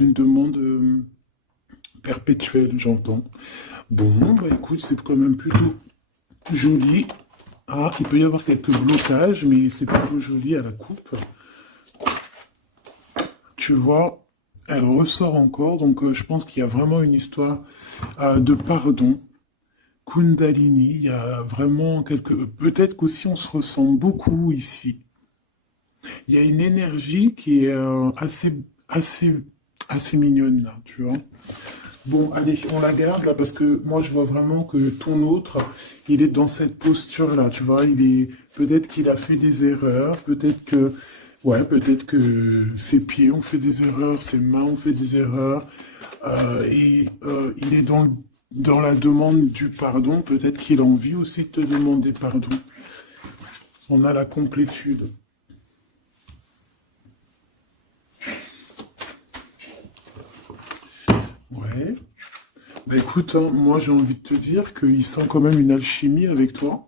Une demande perpétuelle, j'entends. Bon, bah écoute, c'est quand même plutôt joli. Ah, il peut y avoir quelques blocages, mais c'est plutôt joli à la coupe. Tu vois, elle ressort encore, donc je pense qu'il y a vraiment une histoire de pardon. Kundalini, il y a vraiment quelque... Peut-être qu'aussi on se ressent beaucoup ici. Il y a une énergie qui est assez mignonne là, tu vois. Bon, allez, on la garde là parce que moi je vois vraiment que ton autre, il est dans cette posture là, tu vois. Il est peut-être qu'il a fait des erreurs, peut-être que ses pieds ont fait des erreurs, ses mains ont fait des erreurs, il est dans la demande du pardon. Peut-être qu'il a envie aussi de te demander pardon. On a la complétude. Ouais. Bah écoute, hein, moi j'ai envie de te dire qu'il sent quand même une alchimie avec toi.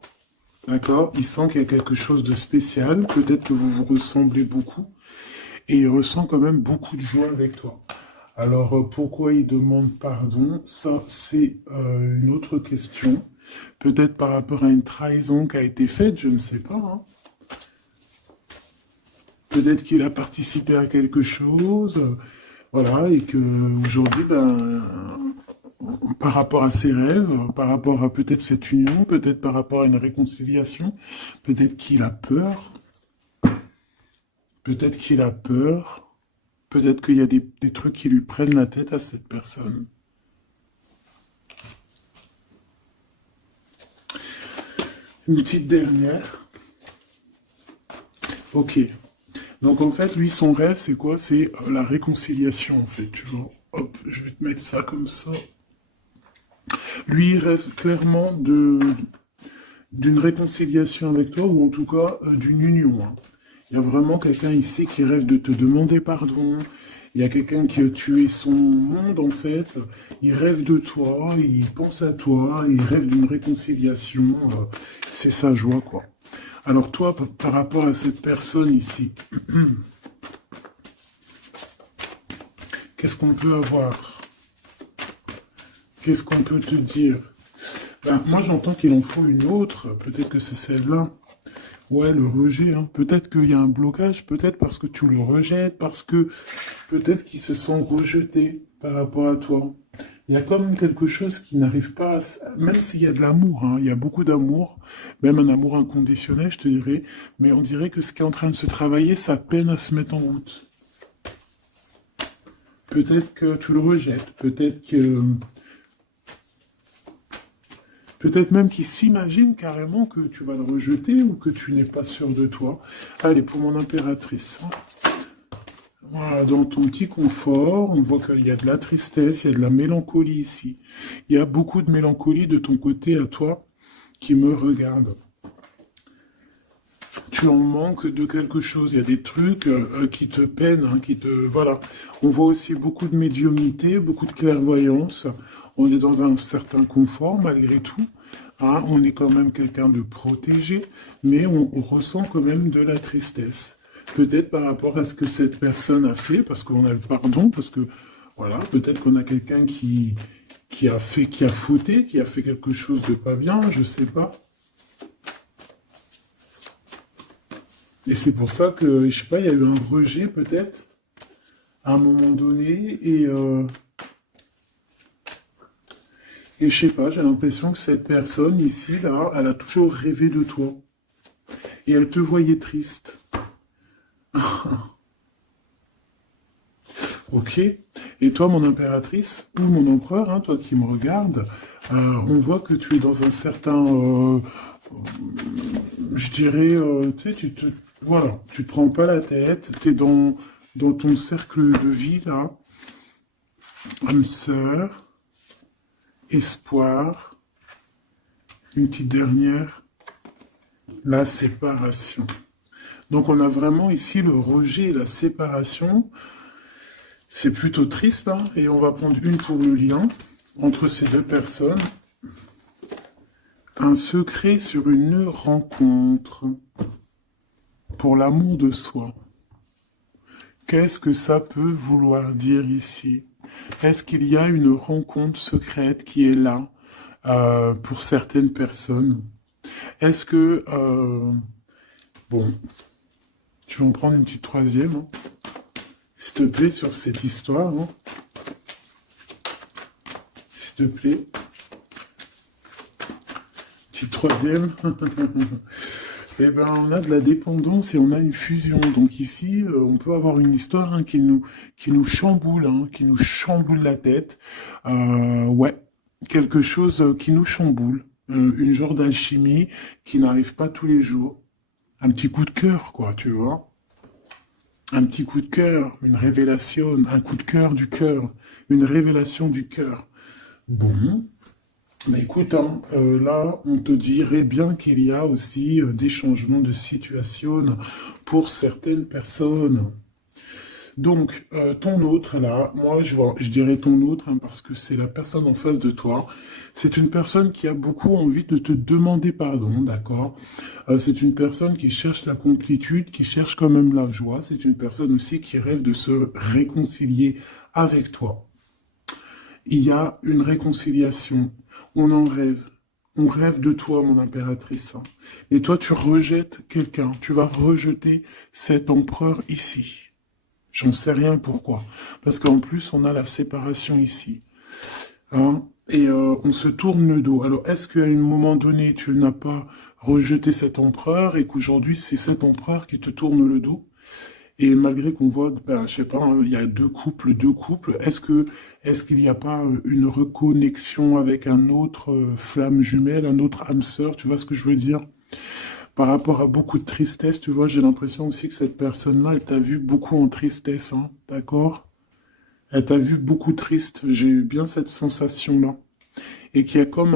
D'accord? Il sent qu'il y a quelque chose de spécial. Peut-être que vous vous ressemblez beaucoup. Et il ressent quand même beaucoup de joie avec toi. Alors pourquoi il demande pardon? Ça, c'est une autre question. Peut-être par rapport à une trahison qui a été faite, je ne sais pas, hein. Peut-être qu'il a participé à quelque chose, voilà, et que aujourd'hui, ben, par rapport à ses rêves, par rapport à peut-être cette union, peut-être par rapport à une réconciliation, peut-être qu'il a peur, peut-être qu'il a peur, peut-être qu'il y a des trucs qui lui prennent la tête à cette personne. Une petite dernière. Ok. Donc en fait, lui, son rêve, c'est quoi? C'est la réconciliation, en fait, tu vois. Hop, je vais te mettre ça comme ça. Lui, il rêve clairement d'une réconciliation avec toi, ou en tout cas d'une union, hein. Il y a vraiment quelqu'un ici qui rêve de te demander pardon. Il y a quelqu'un qui a tué son monde, en fait. Il rêve de toi, il pense à toi, il rêve d'une réconciliation. C'est sa joie, quoi. Alors toi, par rapport à cette personne ici, qu'est-ce qu'on peut avoir? Qu'est-ce qu'on peut te dire? Ben, moi, j'entends qu'il en faut une autre. Peut-être que c'est celle-là. Ouais, le rejet, hein. Peut-être qu'il y a un blocage, peut-être parce que tu le rejettes, parce que peut-être qu'il se sent rejeté par rapport à toi. Il y a quand même quelque chose qui n'arrive pas même s'il y a de l'amour, hein, il y a beaucoup d'amour, même un amour inconditionnel, je te dirais, mais on dirait que ce qui est en train de se travailler, ça peine à se mettre en route. Peut-être que tu le rejettes, peut-être même qu'il s'imagine carrément que tu vas le rejeter ou que tu n'es pas sûr de toi. Allez, pour mon impératrice, hein. Voilà, dans ton petit confort, on voit qu'il y a de la tristesse, il y a de la mélancolie ici. Il y a beaucoup de mélancolie de ton côté à toi qui me regarde. Tu en manques de quelque chose, il y a des trucs qui te peinent, hein, Voilà. On voit aussi beaucoup de médiumnité, beaucoup de clairvoyance. On est dans un certain confort malgré tout, hein. On est quand même quelqu'un de protégé, mais on ressent quand même de la tristesse. Peut-être par rapport à ce que cette personne a fait, parce qu'on a le pardon, parce que, voilà, peut-être qu'on a quelqu'un qui a fauté, qui a fait quelque chose de pas bien, je sais pas. Et c'est pour ça que, je sais pas, il y a eu un rejet peut-être à un moment donné. Et je sais pas, j'ai l'impression que cette personne ici, là, elle a toujours rêvé de toi. Et elle te voyait triste. Ok? Et toi, mon impératrice, ou mon empereur, hein, toi qui me regardes, on voit que tu es dans un certain, je dirais, tu sais, voilà, tu te prends pas la tête, tu es dans ton cercle de vie, là, âme sœur, espoir, une petite dernière, la séparation. Donc on a vraiment ici le rejet et la séparation. C'est plutôt triste, hein, et on va prendre une pour le lien entre ces deux personnes. Un secret sur une rencontre pour l'amour de soi. Qu'est-ce que ça peut vouloir dire ici? Est-ce qu'il y a une rencontre secrète qui est là pour certaines personnes? Est-ce que... bon, je vais en prendre une petite troisième, hein, s'il te plaît, sur cette histoire. Hein, s'il te plaît. Petite troisième. Eh ben, on a de la dépendance et on a une fusion. Donc ici, on peut avoir une histoire hein, qui nous chamboule, hein, qui nous chamboule la tête. Ouais, quelque chose qui nous chamboule. Une genre d'alchimie qui n'arrive pas tous les jours. Un petit coup de cœur, quoi, tu vois. Un petit coup de cœur, une révélation, un coup de cœur, une révélation du cœur. Bon. Mais écoute, hein, là, on te dirait bien qu'il y a aussi des changements de situation pour certaines personnes. Donc, ton autre, là, moi, je dirais ton autre, hein, parce que c'est la personne en face de toi. C'est une personne qui a beaucoup envie de te demander pardon, d'accord? C'est une personne qui cherche la complétude, qui cherche quand même la joie. C'est une personne aussi qui rêve de se réconcilier avec toi. Il y a une réconciliation. On en rêve. On rêve de toi, mon impératrice. Et toi, tu rejettes quelqu'un. Tu vas rejeter cet empereur ici. J'en sais rien pourquoi. Parce qu'en plus, on a la séparation ici. Hein, et on se tourne le dos. Alors, est-ce qu'à un moment donné, tu n'as pas rejeté cet empereur et qu'aujourd'hui, c'est cet empereur qui te tourne le dos? Et malgré qu'on voit, ben, je sais pas, hein, il y a deux couples, est-ce qu'il n'y a pas une reconnexion avec un autre flamme jumelle, un autre âme sœur, tu vois ce que je veux dire? Par rapport à beaucoup de tristesse, tu vois, j'ai l'impression aussi que cette personne-là, elle t'a vu beaucoup en tristesse, hein, d'accord? Elle t'a vu beaucoup triste, j'ai eu bien cette sensation-là. Et qu'il y a comme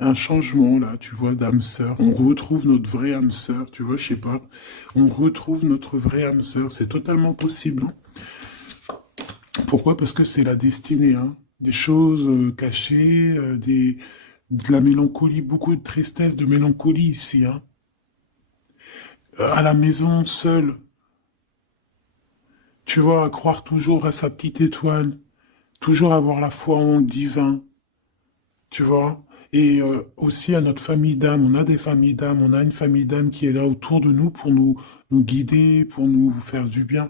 un changement, là, tu vois, d'âme sœur. On retrouve notre vraie âme sœur, tu vois, je sais pas. On retrouve notre vraie âme sœur, c'est totalement possible. Hein. Pourquoi? Parce que c'est la destinée, hein. Des choses cachées, de la mélancolie, beaucoup de tristesse, de mélancolie ici, hein. À la maison, seul, tu vois, à croire toujours à sa petite étoile, toujours avoir la foi en le divin, tu vois. Et aussi à notre famille d'âme, on a des familles d'âme, on a une famille d'âme qui est là autour de nous pour nous guider, pour nous faire du bien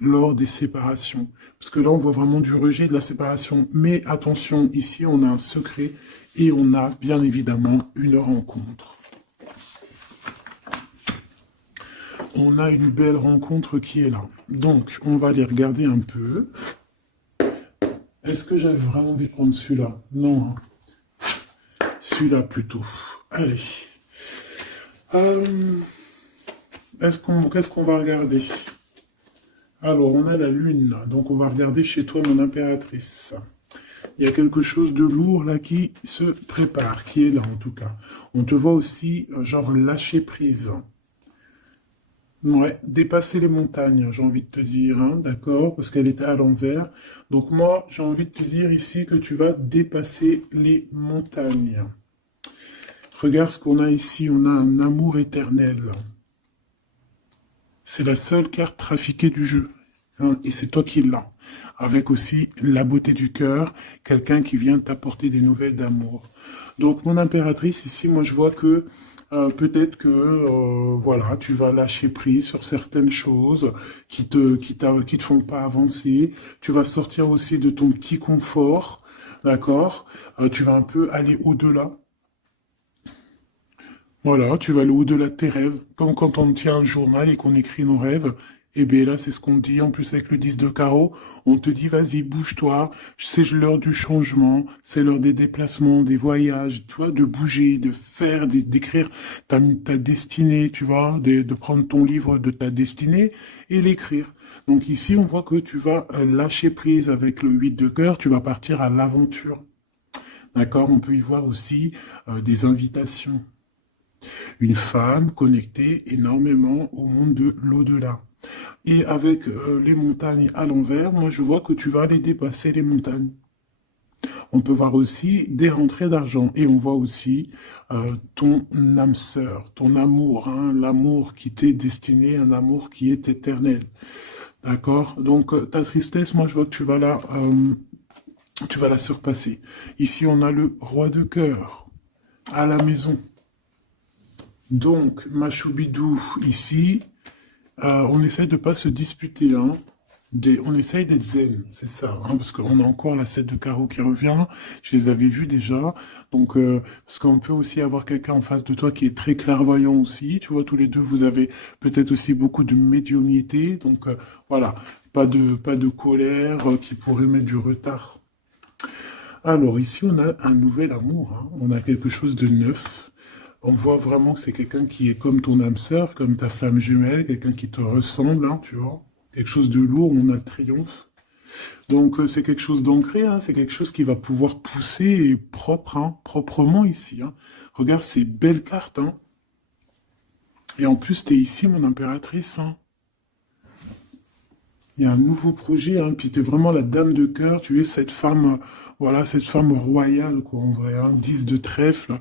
lors des séparations. Parce que là, on voit vraiment du rejet de la séparation. Mais attention, ici, on a un secret et on a bien évidemment une rencontre. On a une belle rencontre qui est là. Donc, on va aller regarder un peu. Est-ce que j'avais vraiment envie de prendre celui-là? Non. Hein. Celui-là plutôt. Allez. Qu'est-ce qu'on va regarder? Alors, on a la lune, donc on va regarder chez toi, mon impératrice. Il y a quelque chose de lourd là qui se prépare, qui est là en tout cas. On te voit aussi, genre, lâcher prise. Ouais, dépasser les montagnes, j'ai envie de te dire, hein, d'accord, parce qu'elle était à l'envers. Donc moi, j'ai envie de te dire ici que tu vas dépasser les montagnes. Regarde ce qu'on a ici, on a un amour éternel. C'est la seule carte trafiquée du jeu. Hein, et c'est toi qui l'as. Avec aussi la beauté du cœur, quelqu'un qui vient t'apporter des nouvelles d'amour. Donc, mon impératrice, ici, moi, je vois que peut-être que voilà, tu vas lâcher prise sur certaines choses qui te font pas avancer. Tu vas sortir aussi de ton petit confort, d'accord? Tu vas un peu aller au-delà. Voilà, tu vas aller au-delà de tes rêves, comme quand on tient un journal et qu'on écrit nos rêves. Et bien là, c'est ce qu'on te dit, en plus avec le 10 de carreau, on te dit, vas-y, bouge-toi, c'est l'heure du changement, c'est l'heure des déplacements, des voyages, tu vois, de bouger, de faire, d'écrire ta destinée, tu vois, de prendre ton livre de ta destinée et l'écrire. Donc ici, on voit que tu vas lâcher prise avec le 8 de cœur, tu vas partir à l'aventure. D'accord? On peut y voir aussi des invitations. Une femme connectée énormément au monde de l'au-delà. Et avec les montagnes à l'envers, moi je vois que tu vas aller dépasser les montagnes. On peut voir aussi des rentrées d'argent et on voit aussi ton âme sœur, ton amour, hein, l'amour qui t'est destiné, un amour qui est éternel. D'accord? Donc, ta tristesse, moi, je vois que tu vas la surpasser. Ici, on a le roi de cœur à la maison. Donc, ma choubidou, ici, on essaie de pas se disputer, hein. On essaye d'être zen, c'est ça, hein, parce qu'on a encore la 7 de carreau qui revient, je les avais vus déjà, donc parce qu'on peut aussi avoir quelqu'un en face de toi qui est très clairvoyant aussi, tu vois, tous les deux, vous avez peut-être aussi beaucoup de médiumnité, donc voilà, pas de colère qui pourrait mettre du retard. Alors ici, on a un nouvel amour, hein, on a quelque chose de neuf, on voit vraiment que c'est quelqu'un qui est comme ton âme sœur, comme ta flamme jumelle, quelqu'un qui te ressemble, hein, tu vois. Quelque chose de lourd, on a le triomphe. Donc c'est quelque chose d'ancré, hein, c'est quelque chose qui va pouvoir pousser et propre, hein, proprement ici. Hein. Regarde ces belles cartes. Hein. Et en plus, tu es ici, mon impératrice. Hein. Il y a un nouveau projet, hein, puis tu es vraiment la dame de cœur, tu es cette femme, voilà, cette femme royale, quoi, en vrai. Hein. 10 de trèfle,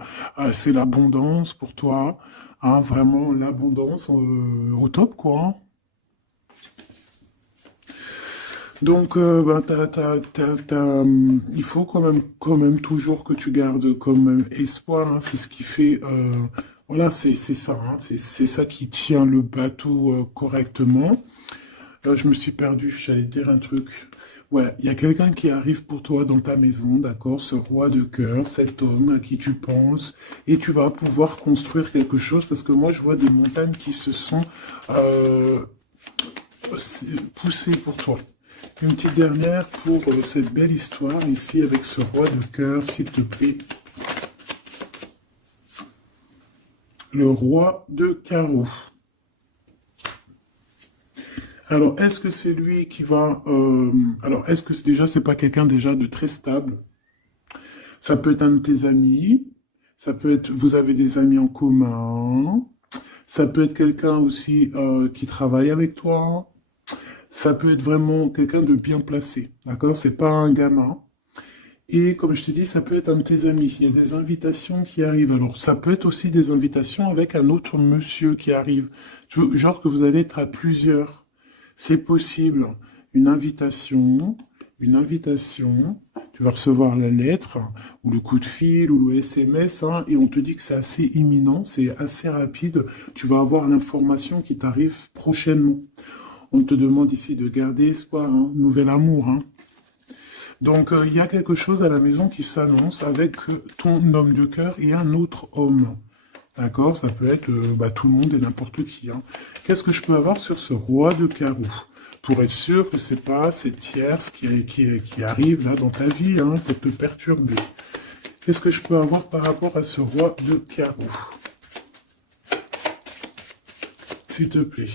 c'est l'abondance pour toi. Hein, vraiment l'abondance au top, quoi. Hein. Donc, ben, il faut quand même toujours que tu gardes comme espoir. Hein, c'est ce qui fait, voilà, c'est ça. Hein, c'est ça qui tient le bateau correctement. Je me suis perdu. J'allais dire un truc. Ouais, il y a quelqu'un qui arrive pour toi dans ta maison, d'accord? Ce roi de cœur, cet homme à qui tu penses, et tu vas pouvoir construire quelque chose parce que moi, je vois des montagnes qui se sont euh, poussées pour toi. Une petite dernière pour cette belle histoire ici avec ce roi de cœur, s'il te plaît. Le roi de carreau. Alors, est-ce que c'est lui qui va... alors, est-ce que déjà, c'est pas quelqu'un déjà de très stable? Ça peut être un de tes amis. Ça peut être... Vous avez des amis en commun. Ça peut être quelqu'un aussi qui travaille avec toi. Ça peut être vraiment quelqu'un de bien placé. D'accord? C'est pas un gamin. Et comme je t'ai dit, ça peut être un de tes amis. Il y a des invitations qui arrivent. Alors, ça peut être aussi des invitations avec un autre monsieur qui arrive. Genre que vous allez être à plusieurs. C'est possible. Une invitation, une invitation. Tu vas recevoir la lettre, ou le coup de fil, ou le SMS, hein, et on te dit que c'est assez imminent, c'est assez rapide. Tu vas avoir l'information qui t'arrive prochainement. On te demande ici de garder espoir, hein, nouvel amour, hein. Donc, il y a quelque chose à la maison qui s'annonce avec ton homme de cœur et un autre homme. D'accord? Ça peut être bah, tout le monde et n'importe qui. Hein. Qu'est-ce que je peux avoir sur ce roi de carreau? Pour être sûr que c'est pas cette tierce qui arrive là dans ta vie hein, pour te perturber. Qu'est-ce que je peux avoir par rapport à ce roi de carreau? S'il te plaît.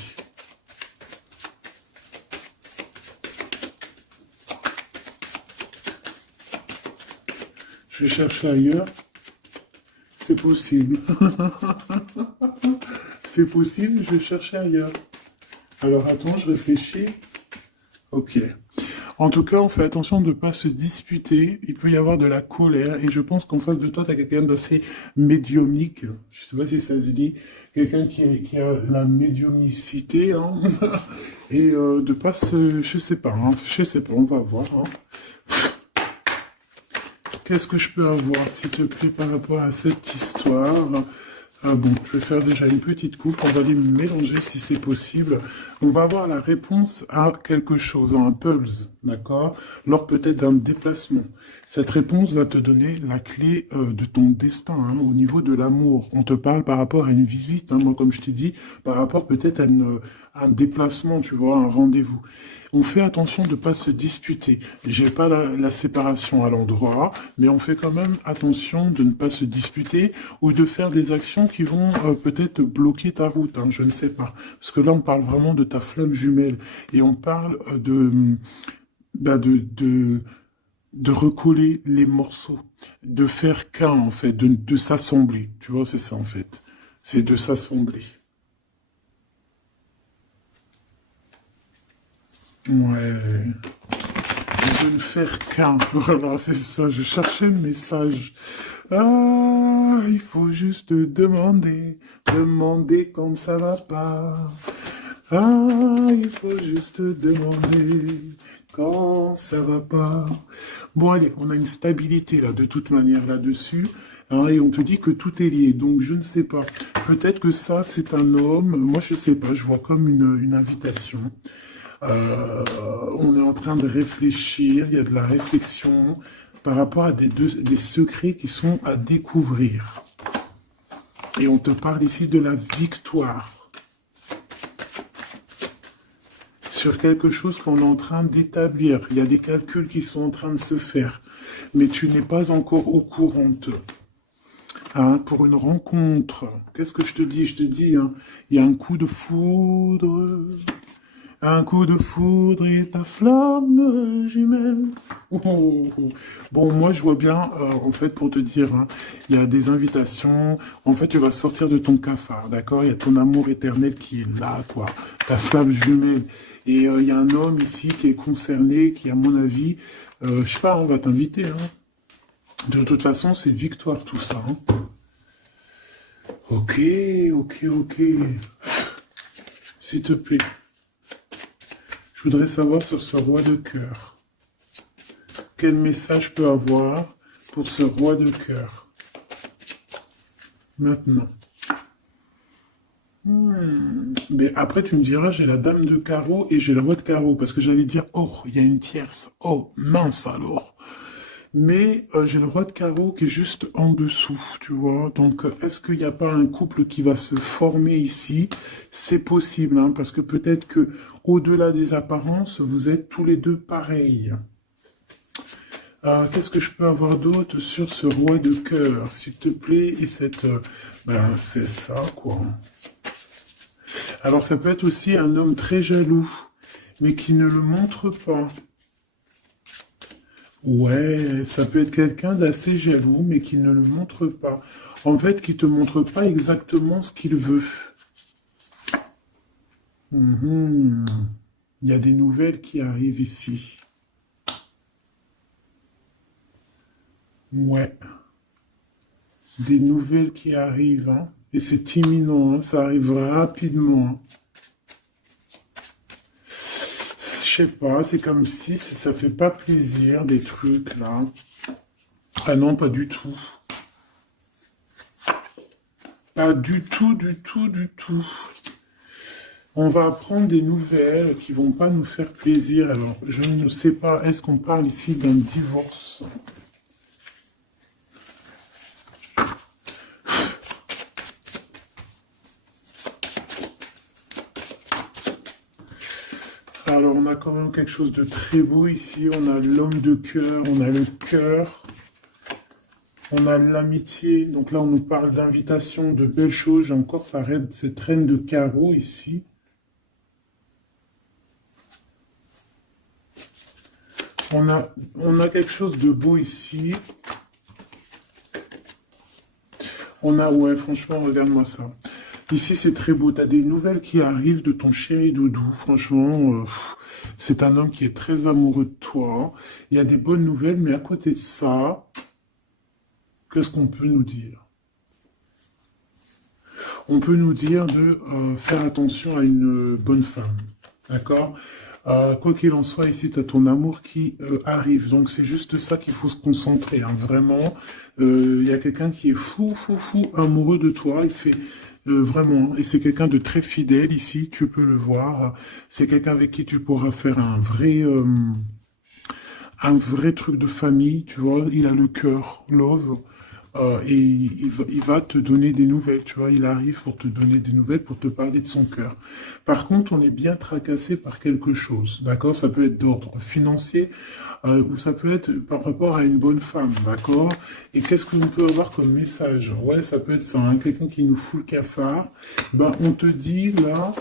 Je cherche ailleurs. C'est possible. C'est possible, je vais chercher ailleurs. Alors attends, je réfléchis. Ok. En tout cas, on fait attention de ne pas se disputer. Il peut y avoir de la colère. Et je pense qu'en face de toi, tu as quelqu'un d'assez médiumnique. Je ne sais pas si ça se dit. Quelqu'un qui a la médiumnicité. Hein. Et de pas se... Je sais pas. Hein. Je sais pas, on va voir. Hein. Qu'est-ce que je peux avoir, s'il te plaît, par rapport à cette histoire? Bon, je vais faire déjà une petite coupe, on va les mélanger si c'est possible. On va avoir la réponse à quelque chose, un puzzle, d'accord? Lors peut-être d'un déplacement. Cette réponse va te donner la clé de ton destin, hein, au niveau de l'amour. On te parle par rapport à une visite, hein, moi comme je t'ai dit, par rapport peut-être à un déplacement, tu vois, un rendez-vous. On fait attention de ne pas se disputer. J'ai pas la séparation à l'endroit, mais on fait quand même attention de ne pas se disputer ou de faire des actions qui vont peut-être bloquer ta route. Hein, je ne sais pas. Parce que là, on parle vraiment de ta flamme jumelle et on parle bah, de recoller les morceaux, de faire qu'un en fait, de s'assembler. Tu vois, c'est ça en fait. C'est de s'assembler. Ouais. De ne faire qu'un. Voilà, c'est ça. Je cherchais le message. Ah, il faut juste demander, demander quand ça va pas. Ah, il faut juste demander quand ça va pas. Bon, allez, on a une stabilité là, de toute manière là-dessus. Hein, et on te dit que tout est lié. Donc, je ne sais pas. Peut-être que ça, c'est un homme. Moi, je ne sais pas. Je vois comme une invitation. Euh, on est en train de réfléchir. Il y a de la réflexion par rapport à des secrets qui sont à découvrir. Et on te parle ici de la victoire sur quelque chose qu'on est en train d'établir. Il y a des calculs qui sont en train de se faire, mais tu n'es pas encore au courant. Hein, pour une rencontre, qu'est-ce que je te dis? Je te dis, hein, il y a un coup de foudre. Un coup de foudre et ta flamme jumelle. Oh, oh, oh. Bon, moi, je vois bien, en fait, pour te dire, hein, il y a des invitations. En fait, tu vas sortir de ton cafard, d'accord? Il y a ton amour éternel qui est là, quoi. Ta flamme jumelle. Et il y a un homme ici qui est concerné, qui, à mon avis, je sais pas, on va t'inviter. Hein. De toute façon, c'est victoire tout ça. Hein. Ok, ok, ok. S'il te plaît. Je voudrais savoir sur ce roi de cœur. Quel message je peux avoir pour ce roi de cœur? Maintenant. Mais après, tu me diras, j'ai la dame de carreau et j'ai le roi de carreau. Parce que j'allais dire, oh, il y a une tierce. Oh, mince alors. Mais j'ai le roi de carreau qui est juste en dessous, tu vois. Donc, est-ce qu'il n'y a pas un couple qui va se former ici? C'est possible, hein, parce que peut-être que au-delà des apparences, vous êtes tous les deux pareils. Qu'est-ce que je peux avoir d'autre sur ce roi de cœur, s'il te plaît? Et cette... ben, c'est ça, quoi. Alors, ça peut être aussi un homme très jaloux, mais qui ne le montre pas. Ouais, ça peut être quelqu'un d'assez jaloux, mais qui ne le montre pas. En fait, qui te montre pas exactement ce qu'il veut. Mhm. Il y a des nouvelles qui arrivent ici. Ouais, des nouvelles qui arrivent, hein. Et c'est imminent, hein. Ça arrive rapidement. Hein. Je sais pas, c'est comme si ça fait pas plaisir, des trucs là. Ah non, pas du tout. Pas du tout, du tout, du tout. On va apprendre des nouvelles qui vont pas nous faire plaisir. Alors, je ne sais pas, est-ce qu'on parle ici d'un divorce? Alors, on a quand même quelque chose de très beau ici. On a l'homme de cœur, on a le cœur, on a l'amitié. Donc là, on nous parle d'invitation, de belles choses. J'ai encore cette reine de carreau ici. On a quelque chose de beau ici. Ouais, franchement, regarde-moi ça. Ici, c'est très beau. Tu as des nouvelles qui arrivent de ton chéri doudou. Franchement, c'est un homme qui est très amoureux de toi. Il y a des bonnes nouvelles, mais à côté de ça, qu'est-ce qu'on peut nous dire? On peut nous dire de faire attention à une bonne femme. D'accord? Quoi qu'il en soit, ici, tu as ton amour qui arrive. Donc, c'est juste ça qu'il faut se concentrer. Hein. Vraiment, il y a quelqu'un qui est fou, fou, fou amoureux de toi. Il fait vraiment. Et c'est quelqu'un de très fidèle ici. Tu peux le voir. C'est quelqu'un avec qui tu pourras faire un vrai truc de famille. Tu vois, il a le cœur, love. Et il va te donner des nouvelles, tu vois, il arrive pour te donner des nouvelles, pour te parler de son cœur. Par contre, on est bien tracassé par quelque chose, d'accord? Ça peut être d'ordre financier, ou ça peut être par rapport à une bonne femme, d'accord? Et qu'est-ce que l'on peut avoir comme message? Ouais, ça peut être ça, hein, quelqu'un qui nous fout le cafard. Ben, on te dit, là,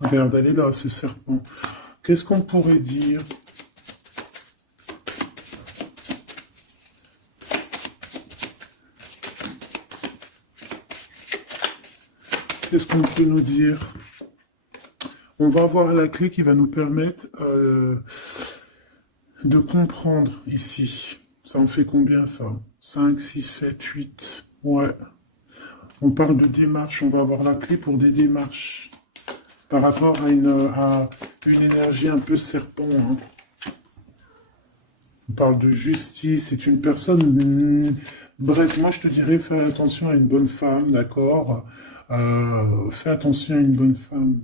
regarde, elle est là, ce serpent. Qu'est-ce qu'on pourrait dire? Qu'est-ce qu'on peut nous dire? On va avoir la clé qui va nous permettre de comprendre ici. Ça en fait combien ça? 5, 6, 7, 8. Ouais. On parle de démarches. On va avoir la clé pour des démarches. par rapport à une énergie un peu serpent. Hein. On parle de justice, c'est une personne... bref, moi je te dirais, fais attention à une bonne femme, d'accord. Fais attention à une bonne femme.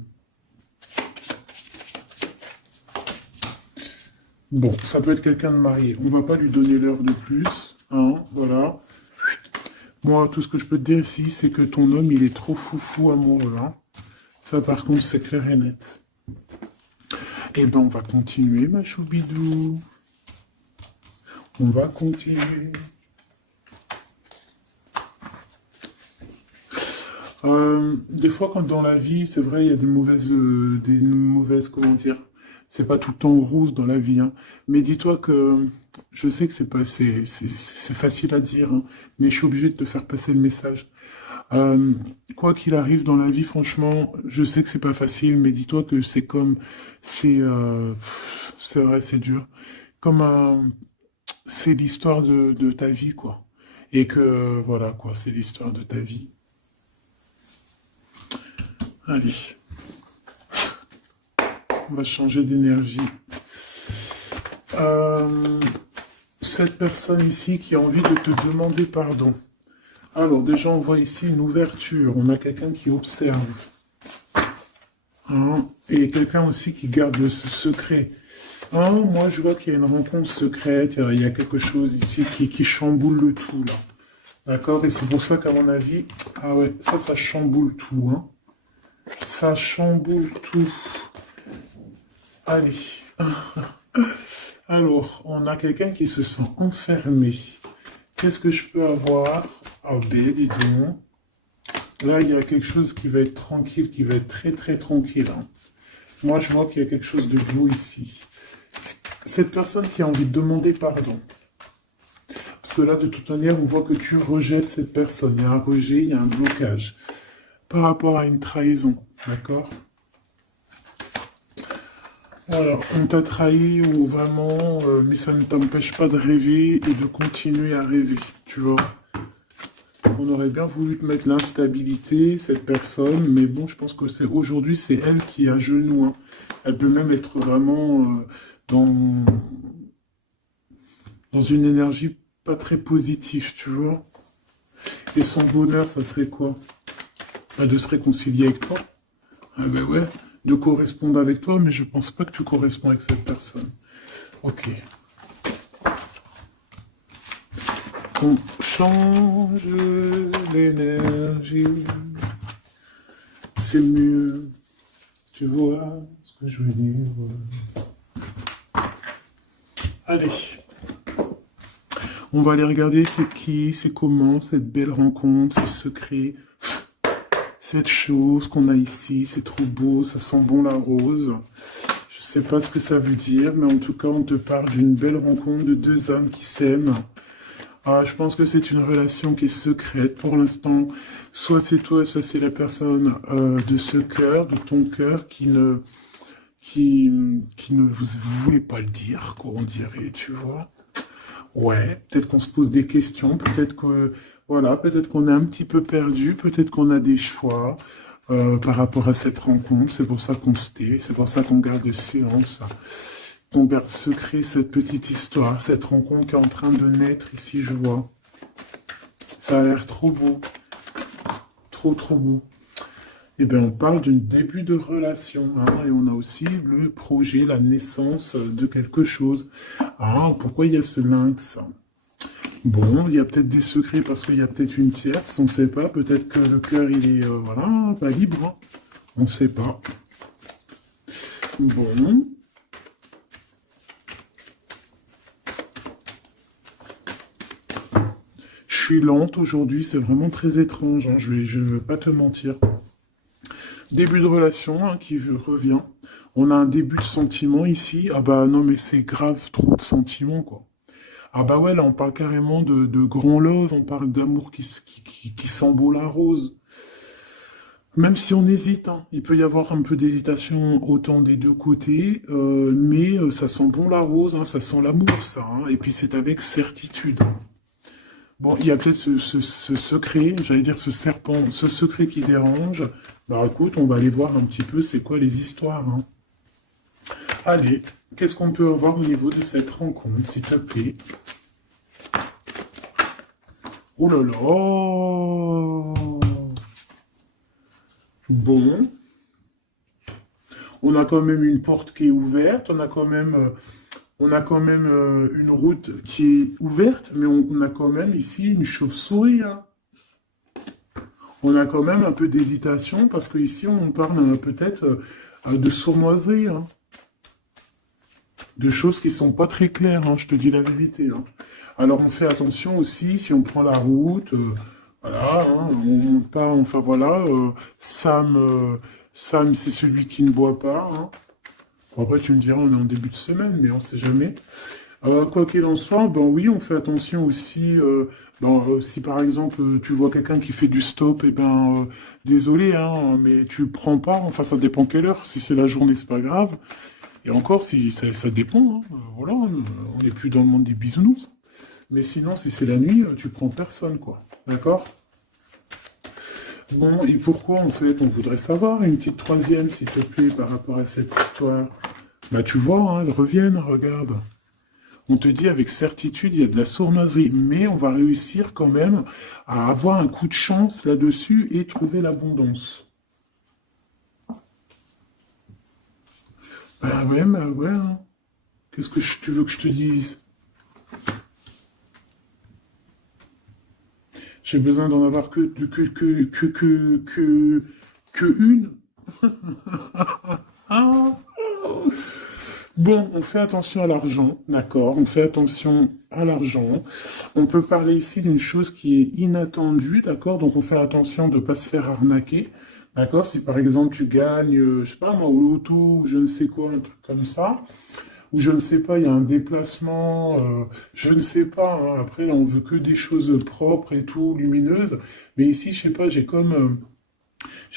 Bon, ça peut être quelqu'un de marié. On va pas lui donner l'heure de plus, hein, voilà. Moi, tout ce que je peux te dire ici, c'est que ton homme, il est trop foufou amoureux, hein. Ça, par contre, c'est clair et net. Eh ben, on va continuer, ma choubidou. On va continuer. Des fois, quand dans la vie, c'est vrai, il y a des mauvaises, comment dire, c'est pas tout le temps rose dans la vie, hein. Mais dis-toi que, je sais que c'est facile à dire, hein, mais je suis obligé de te faire passer le message. Euh, Quoi qu'il arrive dans la vie, franchement, je sais que c'est pas facile, mais dis-toi que c'est vrai, c'est dur. Comme c'est l'histoire de ta vie, quoi. Et que, voilà, quoi, c'est l'histoire de ta vie. Allez, on va changer d'énergie. Euh, Cette personne ici qui a envie de te demander pardon. Alors, déjà, on voit ici une ouverture. On a quelqu'un qui observe. Hein, et quelqu'un aussi qui garde ce secret. Hein, moi, je vois qu'il y a une rencontre secrète. Il y a quelque chose ici qui chamboule le tout, là. D'accord? Et c'est pour ça qu'à mon avis... Ah ouais, ça chamboule tout, hein. Ça chamboule tout. Allez. Alors, on a quelqu'un qui se sent enfermé. Qu'est-ce que je peux avoir? Ah ben, dis donc. Là, il y a quelque chose qui va être tranquille, qui va être très très tranquille. Hein. Moi, je vois qu'il y a quelque chose de beau ici. Cette personne qui a envie de demander pardon. Parce que là, de toute manière, on voit que tu rejettes cette personne. Il y a un rejet, il y a un blocage. Par rapport à une trahison, d'accord? Alors, on t'a trahi ou vraiment, mais ça ne t'empêche pas de rêver et de continuer à rêver, tu vois. On aurait bien voulu te mettre l'instabilité, cette personne, mais bon, je pense que aujourd'hui, c'est elle qui est à genoux. Hein. Elle peut même être vraiment dans, dans une énergie pas très positive, tu vois. Et son bonheur, ça serait quoi? De se réconcilier avec toi. Ah ben ouais, de correspondre avec toi, mais je pense pas que tu corresponds avec cette personne. Ok. On change l'énergie. C'est mieux. Tu vois ce que je veux dire? Allez. On va aller regarder c'est qui, c'est comment, cette belle rencontre, ce secret. Cette chose qu'on a ici, c'est trop beau, ça sent bon la rose. Je sais pas ce que ça veut dire, mais en tout cas, on te parle d'une belle rencontre de deux âmes qui s'aiment. Ah, je pense que c'est une relation qui est secrète pour l'instant. Soit c'est toi, soit c'est la personne de ce cœur, de ton cœur, qui ne vous voulez pas le dire, quoi, on dirait, tu vois. Ouais, peut-être qu'on se pose des questions, peut-être que voilà, peut-être qu'on est un petit peu perdu, peut-être qu'on a des choix par rapport à cette rencontre. C'est pour ça qu'on se tait, c'est pour ça qu'on garde le silence, qu'on garde secret cette petite histoire, cette rencontre qui est en train de naître ici, je vois. Ça a l'air trop beau, trop trop beau. Eh bien, on parle d'un début de relation, hein, et on a aussi le projet, la naissance de quelque chose. Ah, pourquoi il y a ce lynx? Bon, il y a peut-être des secrets parce qu'il y a peut-être une tierce, on ne sait pas. Peut-être que le cœur, il est, voilà, pas libre. Hein. On ne sait pas. Bon. Je suis lente aujourd'hui, c'est vraiment très étrange. Hein, je ne veux pas te mentir. Début de relation hein, qui revient. On a un début de sentiment ici. Ah bah non, mais c'est grave, trop de sentiments, quoi. Ah bah ouais, là on parle carrément de grand love, on parle d'amour qui sent beau la rose. Même si on hésite, hein, il peut y avoir un peu d'hésitation autant des deux côtés, mais ça sent bon la rose, hein, ça sent l'amour ça, hein, et puis c'est avec certitude. Bon, il y a peut-être ce secret, j'allais dire ce serpent, ce secret qui dérange. Bah écoute, on va aller voir un petit peu c'est quoi les histoires, hein. Allez, qu'est-ce qu'on peut avoir au niveau de cette rencontre, s'il te plaît? Oh là là! Bon, on a quand même une porte qui est ouverte, on a quand même une route qui est ouverte, mais on a quand même ici une chauve-souris, hein. On a quand même un peu d'hésitation parce qu'ici on parle peut-être de sournoiserie, hein. De choses qui sont pas très claires, hein, je te dis la vérité, hein. Alors on fait attention aussi si on prend la route, voilà, hein, on monte pas, enfin voilà, Sam c'est celui qui ne boit pas, hein. Bon, après tu me diras on est en début de semaine, mais on sait jamais. Quoi qu'il en soit, ben oui, on fait attention aussi. Si par exemple tu vois quelqu'un qui fait du stop, et ben désolé, hein, mais tu prends pas. Enfin, ça dépend quelle heure. Si c'est la journée, c'est pas grave. Et encore, si ça dépend. Hein, voilà, on n'est plus dans le monde des bisounours. Mais sinon, si c'est la nuit, tu prends personne, quoi. D'accord? Bon, et pourquoi en fait on voudrait savoir une petite troisième, s'il te plaît, par rapport à cette histoire? Bah tu vois, hein, elles reviennent, regarde. On te dit avec certitude, il y a de la sournoiserie, mais on va réussir quand même à avoir un coup de chance là-dessus et trouver l'abondance. Bah ouais, hein. Qu'est-ce que tu veux que je te dise? J'ai besoin d'en avoir que une. Ah. Bon, on fait attention à l'argent, d'accord, on fait attention à l'argent. On peut parler ici d'une chose qui est inattendue, d'accord, donc on fait attention de ne pas se faire arnaquer, d'accord. Si par exemple tu gagnes, je sais pas moi, au loto, ou je ne sais quoi, un truc comme ça, ou je ne sais pas, il y a un déplacement, je ne sais pas, hein, après on veut que des choses propres et tout, lumineuses, mais ici, je sais pas, c'est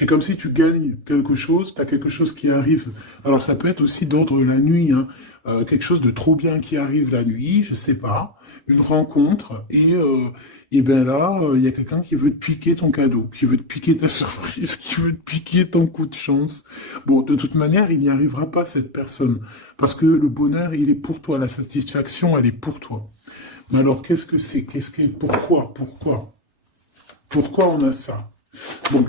comme si tu gagnes quelque chose, tu as quelque chose qui arrive. Alors ça peut être aussi d'ordre la nuit, hein. Quelque chose de trop bien qui arrive la nuit, je sais pas, une rencontre, et ben là, il y a quelqu'un qui veut te piquer ton cadeau, qui veut te piquer ta surprise, qui veut te piquer ton coup de chance. Bon, de toute manière, il n'y arrivera pas, cette personne, parce que le bonheur, il est pour toi, la satisfaction, elle est pour toi. Mais alors, qu'est-ce que c'est? Pourquoi on a ça? Bon,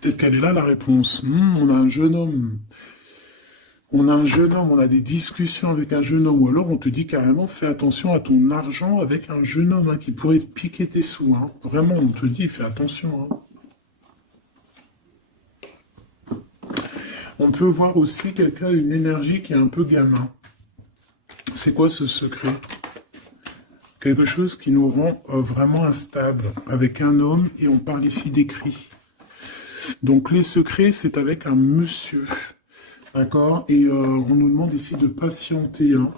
peut-être qu'elle est là la réponse. On a un jeune homme. On a un jeune homme, on a des discussions avec un jeune homme, ou alors on te dit carrément fais attention à ton argent avec un jeune homme, hein, qui pourrait te piquer tes sous, hein. Vraiment, on te dit fais attention, hein. On peut voir aussi quelqu'un, une énergie qui est un peu gamin. C'est quoi ce secret? Quelque chose qui nous rend vraiment instable avec un homme, et on parle ici d'écrit. Donc les secrets, c'est avec un monsieur. D'accord? Et on nous demande ici de patienter, hein.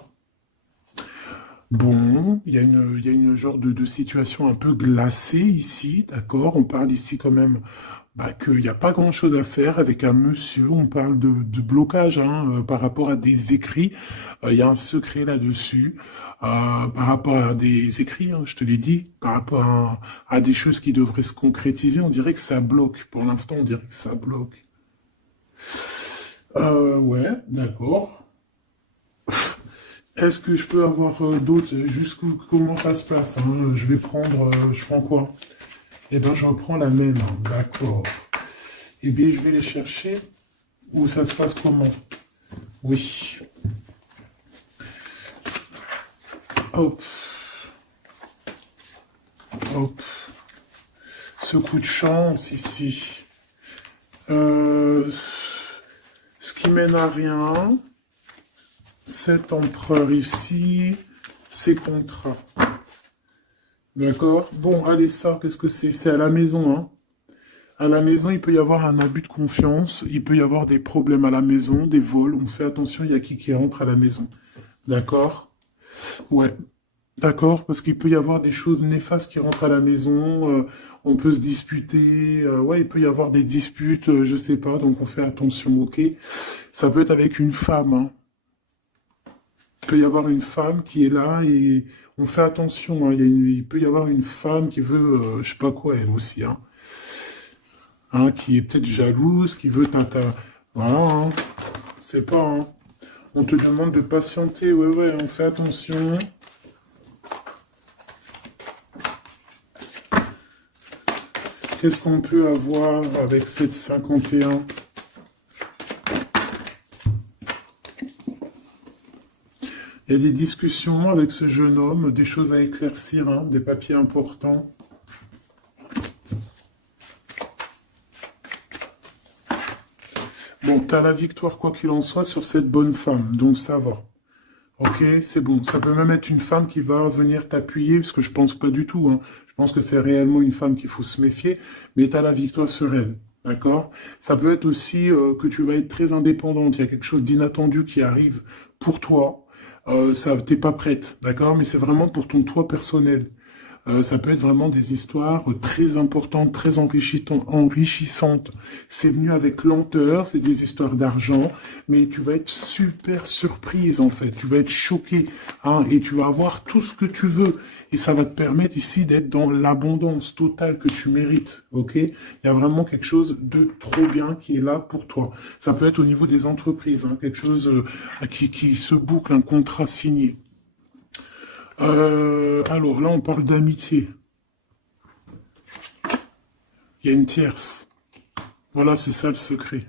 Bon, il y a une genre de situation un peu glacée ici, d'accord? On parle ici quand même qu'il n'y a pas grand-chose à faire avec un monsieur. On parle de blocage, hein, par rapport à des écrits. Il y a un secret là-dessus. Par rapport à des écrits, hein, je te l'ai dit, par rapport à des choses qui devraient se concrétiser, on dirait que ça bloque. Pour l'instant, on dirait que ça bloque. Ouais, d'accord. Est-ce que je peux avoir d'autres, comment ça se passe, hein? Je vais prendre, je prends quoi? Eh ben, je reprends la même, hein. D'accord. Eh bien, je vais les chercher. Où ça se passe comment? Oui. Hop, hop. Ce coup de chance ici. Euh, Ce qui mène à rien. Cet empereur ici. Ces contrats. D'accord? Bon, allez, ça, qu'est-ce que c'est? C'est à la maison, hein. À la maison, il peut y avoir un abus de confiance, il peut y avoir des problèmes à la maison, des vols. On fait attention, il y a qui rentre à la maison. D'accord? Ouais. D'accord, parce qu'il peut y avoir des choses néfastes qui rentrent à la maison, on peut se disputer, ouais, il peut y avoir des disputes, je sais pas, donc on fait attention, ok? Ça peut être avec une femme, hein. Il peut y avoir une femme qui est là et on fait attention, hein, il peut y avoir une femme qui veut, je sais pas quoi, elle aussi, hein, qui est peut-être jalouse, qui veut voilà, hein, c'est pas, hein. On te demande de patienter, ouais, ouais, on fait attention. Qu'est-ce qu'on peut avoir avec cette 51? Il y a des discussions avec ce jeune homme, des choses à éclaircir, hein, des papiers importants. Bon, tu as la victoire, quoi qu'il en soit, sur cette bonne femme, donc ça va. Ok, c'est bon. Ça peut même être une femme qui va venir t'appuyer, parce que je pense pas du tout, hein. Je pense que c'est réellement une femme qu'il faut se méfier, mais tu as la victoire sur elle. D'accord? Ça peut être aussi que tu vas être très indépendante. Il y a quelque chose d'inattendu qui arrive pour toi. Ça, t'es pas prête, d'accord? Mais c'est vraiment pour ton toi personnel. Ça peut être vraiment des histoires très importantes, très enrichissantes. C'est venu avec lenteur, c'est des histoires d'argent, mais tu vas être super surprise en fait. Tu vas être choqué, hein, et tu vas avoir tout ce que tu veux. Et ça va te permettre ici d'être dans l'abondance totale que tu mérites. Ok? Il y a vraiment quelque chose de trop bien qui est là pour toi. Ça peut être au niveau des entreprises, hein, quelque chose qui se boucle, un contrat signé. Alors là, on parle d'amitié. Il y a une tierce. Voilà, c'est ça le secret.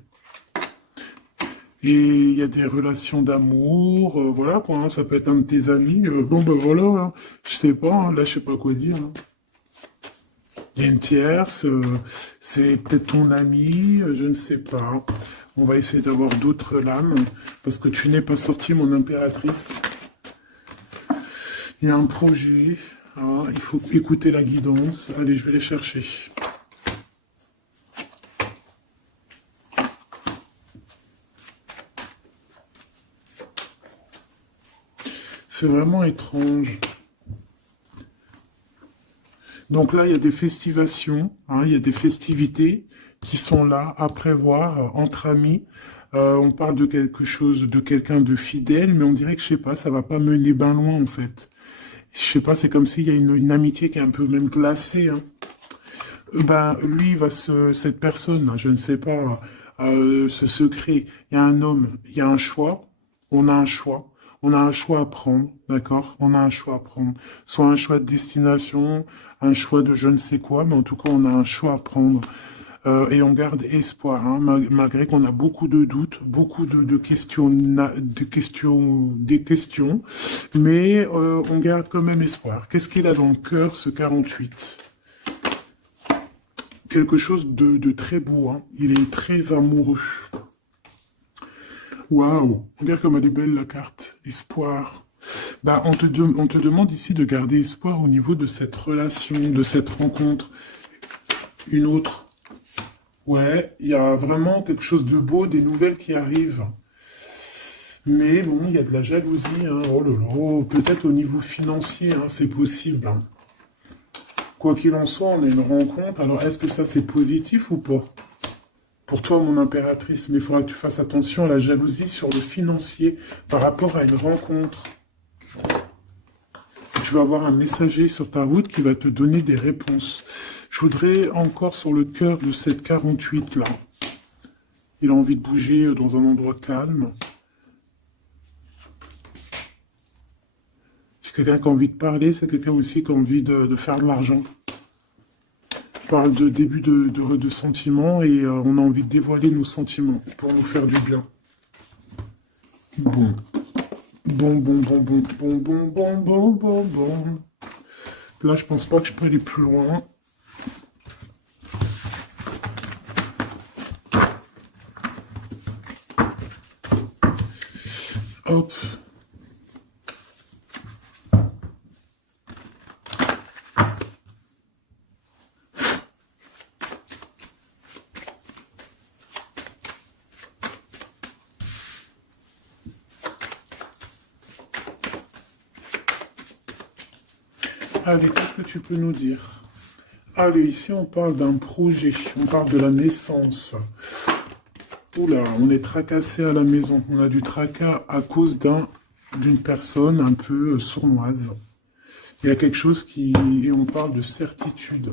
Et il y a des relations d'amour, voilà quoi, hein, ça peut être un de tes amis. Bon ben voilà, hein, je sais pas, hein, là je sais pas quoi dire, hein. Il y a une tierce, c'est peut-être ton ami, je ne sais pas. On va essayer d'avoir d'autres lames, parce que tu n'es pas sorti, mon impératrice. Il y a un projet, hein, il faut écouter la guidance. Allez, je vais les chercher. C'est vraiment étrange. Donc là, il y a des festivations, hein, il y a des festivités qui sont là à prévoir entre amis. On parle de quelque chose, de quelqu'un de fidèle, mais on dirait que, je sais pas, ça va pas mener ben loin en fait. Je sais pas, c'est comme s'il y a une amitié qui est un peu même glacée, hein. Ben, lui, cette personne, je ne sais pas, ce secret, il y a un homme, il y a un choix, on a un choix, on a un choix à prendre, d'accord? On a un choix à prendre. Soit un choix de destination, un choix de je ne sais quoi, mais en tout cas, on a un choix à prendre. Et on garde espoir, hein, malgré qu'on a beaucoup de doutes, beaucoup de questions, des questions, mais on garde quand même espoir. Qu'est-ce qu'il a dans le cœur, ce 48? Quelque chose de très beau, hein. Il est très amoureux. Waouh! Regarde comme elle est belle la carte. Espoir. Bah, on te demande ici de garder espoir au niveau de cette relation, de cette rencontre. Une autre. Ouais, il y a vraiment quelque chose de beau, des nouvelles qui arrivent. Mais bon, il y a de la jalousie, hein. Oh là là, peut-être au niveau financier, hein, c'est possible, hein. Quoi qu'il en soit, on a une rencontre. Alors, est-ce que ça, c'est positif ou pas? Pour toi, mon impératrice, mais il faudra que tu fasses attention à la jalousie sur le financier par rapport à une rencontre. Tu vas avoir un messager sur ta route qui va te donner des réponses. Je voudrais encore sur le cœur de cette 48 là. Il a envie de bouger dans un endroit calme. C'est quelqu'un qui a envie de parler, c'est quelqu'un aussi qui a envie de faire de l'argent. On parle de début de sentiments et on a envie de dévoiler nos sentiments pour nous faire du bien. Bon. Bon, bon, bon, bon, bon, bon, bon, bon, bon, bon. Là, je pense pas que je peux aller plus loin. Hop. Allez, qu'est-ce que tu peux nous dire? Allez, ici on parle d'un projet, on parle de la naissance. Oula, on est tracassé à la maison, on a du tracas à cause d'un d'une personne un peu sournoise. Il y a quelque chose qui... Et on parle de certitude.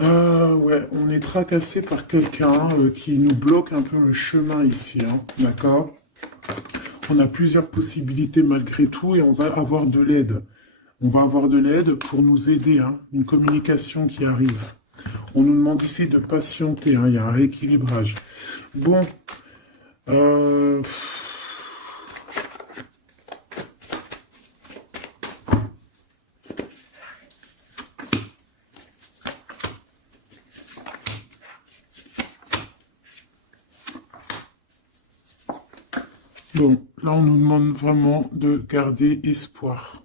Ouais, on est tracassé par quelqu'un qui nous bloque un peu le chemin ici, hein, d'accord? On a plusieurs possibilités malgré tout et on va avoir de l'aide. On va avoir de l'aide pour nous aider, hein, une communication qui arrive. On nous demande ici de patienter, hein, il y a un rééquilibrage. Bon, euh, bon, là on nous demande vraiment de garder espoir.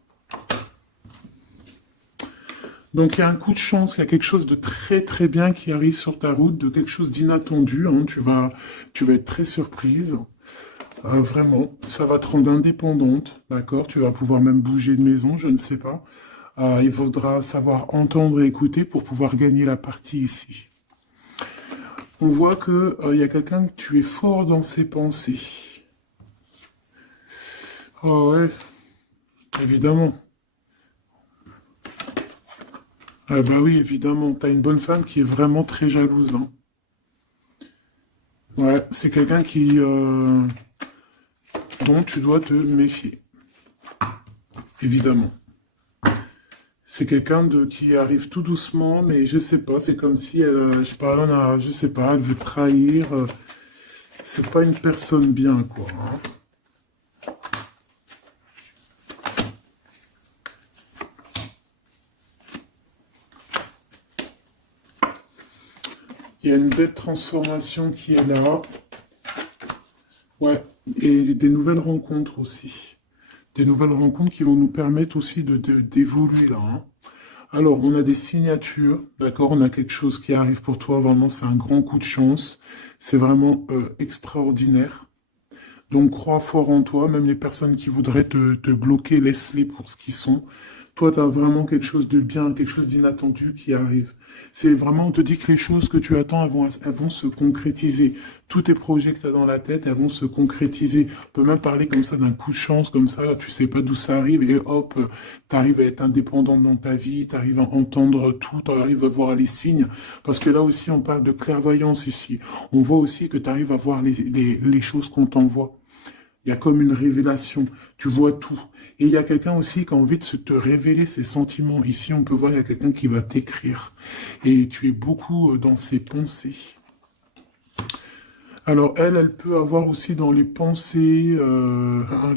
Donc il y a un coup de chance, il y a quelque chose de très très bien qui arrive sur ta route, de quelque chose d'inattendu, hein, tu vas être très surprise. Vraiment, ça va te rendre indépendante, d'accord? Tu vas pouvoir même bouger de maison, je ne sais pas. Il faudra savoir entendre et écouter pour pouvoir gagner la partie ici. On voit que il y a quelqu'un que tu es fort dans ses pensées. Oh ouais, évidemment. Ah bah oui, évidemment. T'as une bonne femme qui est vraiment très jalouse, hein. Ouais, c'est quelqu'un dont tu dois te méfier, évidemment. C'est quelqu'un qui arrive tout doucement, mais je sais pas, c'est comme si elle, je sais pas, je sais pas, elle veut trahir. C'est pas une personne bien, quoi, hein. Il y a une belle transformation qui est là. Ouais, et des nouvelles rencontres aussi. Des nouvelles rencontres qui vont nous permettre aussi d'évoluer là, hein. Alors, on a des signatures, d'accord? On a quelque chose qui arrive pour toi, vraiment, c'est un grand coup de chance. C'est vraiment extraordinaire. Donc, crois fort en toi, même les personnes qui voudraient te bloquer, laisse-les pour ce qu'ils sont. Toi, tu as vraiment quelque chose de bien, quelque chose d'inattendu qui arrive. C'est vraiment, on te dit que les choses que tu attends, elles vont se concrétiser. Tous tes projets que tu as dans la tête, elles vont se concrétiser. On peut même parler comme ça d'un coup de chance, comme ça, tu sais pas d'où ça arrive, et hop, tu arrives à être indépendant dans ta vie, tu arrives à entendre tout, tu arrives à voir les signes. Parce que là aussi, on parle de clairvoyance ici. On voit aussi que tu arrives à voir les choses qu'on t'envoie. Il y a comme une révélation. Tu vois tout. Et il y a quelqu'un aussi qui a envie de te révéler ses sentiments. Ici, on peut voir, il y a quelqu'un qui va t'écrire. Et tu es beaucoup dans ses pensées. Alors, elle peut avoir aussi dans les pensées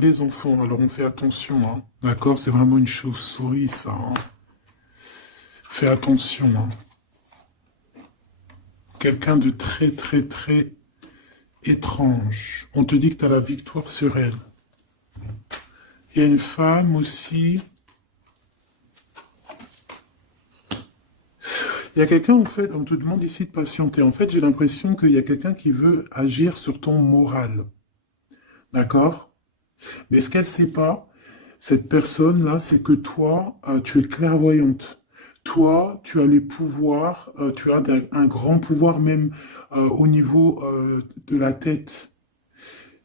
les enfants. Alors, on fait attention, hein. D'accord? C'est vraiment une chauve-souris, ça, hein. Fais attention, hein. Quelqu'un de très, très, très étrange. On te dit que tu as la victoire sur elle. Il y a une femme aussi. Il y a quelqu'un, en fait, on te demande ici de patienter. En fait, j'ai l'impression qu'il y a quelqu'un qui veut agir sur ton moral. D'accord? Mais ce qu'elle ne sait pas, cette personne-là, c'est que toi, tu es clairvoyante. Toi, tu as les pouvoirs, tu as un grand pouvoir même au niveau de la tête.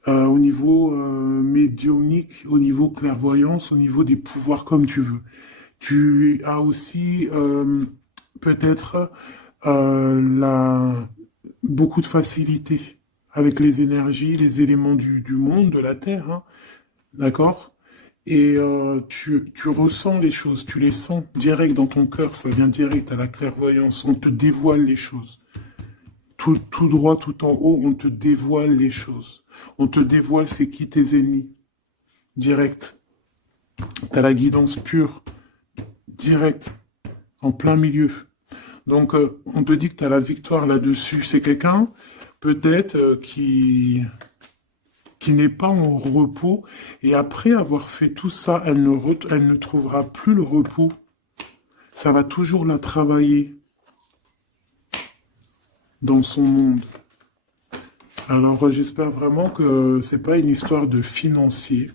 Au niveau médiumnique, au niveau clairvoyance, au niveau des pouvoirs comme tu veux. Tu as aussi peut-être beaucoup de facilité avec les énergies, les éléments du monde, de la Terre, hein, d'accord? Et tu ressens les choses, tu les sens direct dans ton cœur, ça vient direct à la clairvoyance, on te dévoile les choses. Tout droit, tout en haut, on te dévoile les choses. On te dévoile c'est qui tes ennemis. Direct. T'as la guidance pure. Direct. En plein milieu. Donc, on te dit que t'as la victoire là-dessus. C'est quelqu'un, peut-être, qui n'est pas en repos. Et après avoir fait tout ça, elle ne trouvera plus le repos. Ça va toujours la travailler dans son monde. Alors, j'espère vraiment que c'est pas une histoire de financier.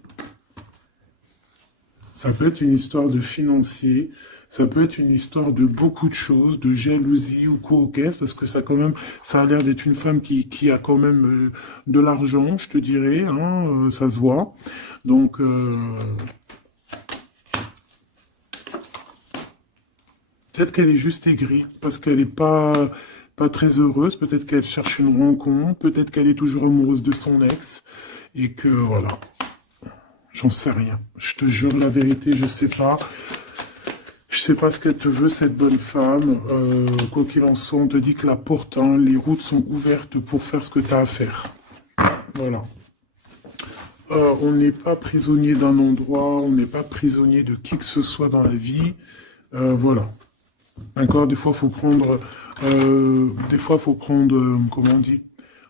Ça peut être une histoire de financier. Ça peut être une histoire de beaucoup de choses, de jalousie ou quoi au caisse, parce que ça quand même, ça a l'air d'être une femme qui a quand même de l'argent, je te dirais, hein, ça se voit. Donc, peut-être qu'elle est juste aigrie, parce qu'elle n'est pas très heureuse, peut-être qu'elle cherche une rencontre, peut-être qu'elle est toujours amoureuse de son ex, et que voilà, j'en sais rien. Je te jure la vérité, je sais pas. Je sais pas ce qu'elle te veut, cette bonne femme. Quoi qu'il en soit, on te dit que la porte, hein, les routes sont ouvertes pour faire ce que tu as à faire. Voilà. On n'est pas prisonnier d'un endroit, on n'est pas prisonnier de qui que ce soit dans la vie. Voilà. D'accord, des fois, faut prendre, comment on dit,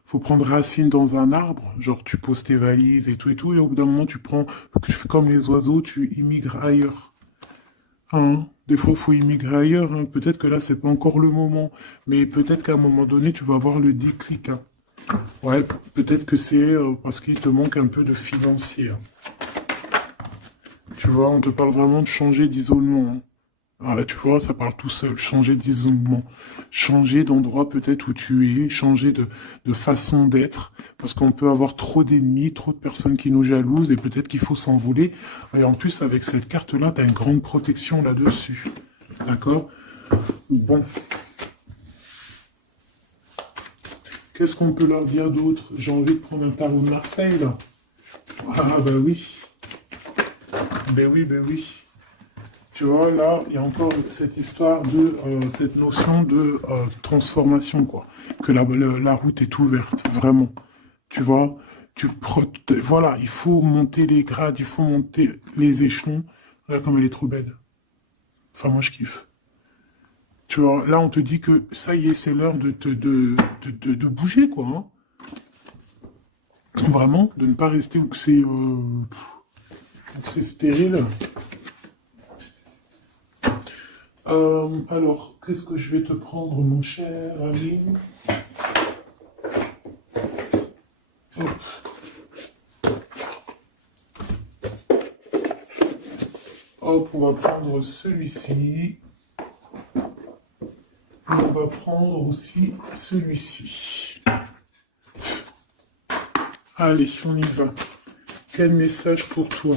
faut prendre racine dans un arbre. Genre, tu poses tes valises et tout, et au bout d'un moment, tu fais comme les oiseaux, tu immigres ailleurs. Hein, des fois, faut immigrer ailleurs. Hein. Peut-être que là, c'est pas encore le moment, mais peut-être qu'à un moment donné, tu vas avoir le déclic. Hein. Ouais, peut-être que c'est parce qu'il te manque un peu de financier. Hein. Tu vois, on te parle vraiment de changer d'isolement. Hein. Ah, tu vois, ça parle tout seul. Changer d'isolement. Changer d'endroit peut-être où tu es. Changer de façon d'être. Parce qu'on peut avoir trop d'ennemis, trop de personnes qui nous jalousent et peut-être qu'il faut s'envoler. Et en plus, avec cette carte-là, tu as une grande protection là-dessus. D'accord? Bon. Qu'est-ce qu'on peut leur dire d'autre? J'ai envie de prendre un tarot de Marseille, là. Ah, bah oui. Ben oui, ben oui. Tu vois, là, il y a encore cette histoire de, cette notion de transformation, quoi. Que la route est ouverte, vraiment. Tu vois, voilà, il faut monter les grades, il faut monter les échelons. Regarde comme elle est trop belle. Enfin, moi, je kiffe. Tu vois, là, on te dit que ça y est, c'est l'heure de bouger, quoi. Hein. Vraiment, de ne pas rester où que c'est stérile. Alors, qu'est-ce que je vais te prendre, mon cher ami? Hop. Hop, on va prendre celui-ci. Et on va prendre aussi celui-ci. Allez, on y va. Quel message pour toi?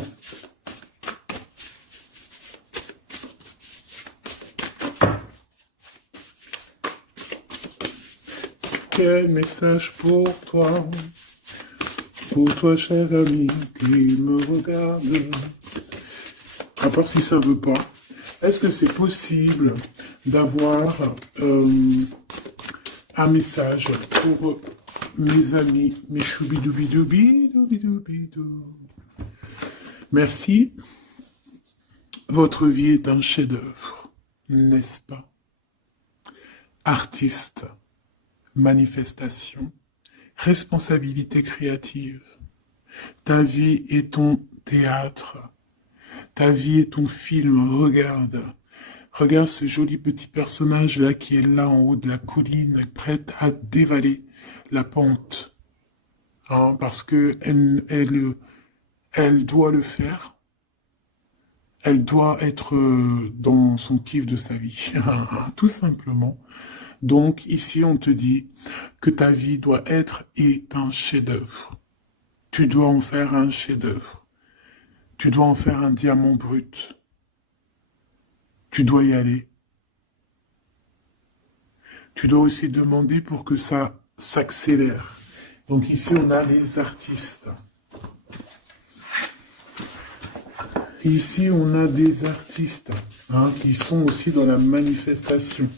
Quel message pour toi? Pour toi, cher ami, qui me regarde. À part si ça veut pas. Est-ce que c'est possible d'avoir un message pour mes amis, mes choubidoubidoubidoubidoubidoubidou? Merci. Votre vie est un chef-d'œuvre, n'est-ce pas? Artiste, manifestation, responsabilité créative. Ta vie est ton théâtre. Ta vie est ton film. Regarde. Regarde ce joli petit personnage-là qui est là en haut de la colline, prête à dévaler la pente. Hein, parce que elle doit le faire. Elle doit être dans son kiff de sa vie. Tout simplement. Donc, ici, on te dit que ta vie doit être un chef-d'œuvre. Tu dois en faire un chef-d'œuvre. Tu dois en faire un diamant brut. Tu dois y aller. Tu dois aussi demander pour que ça s'accélère. Donc ici, on a les artistes. Ici, on a des artistes hein, qui sont aussi dans la manifestation,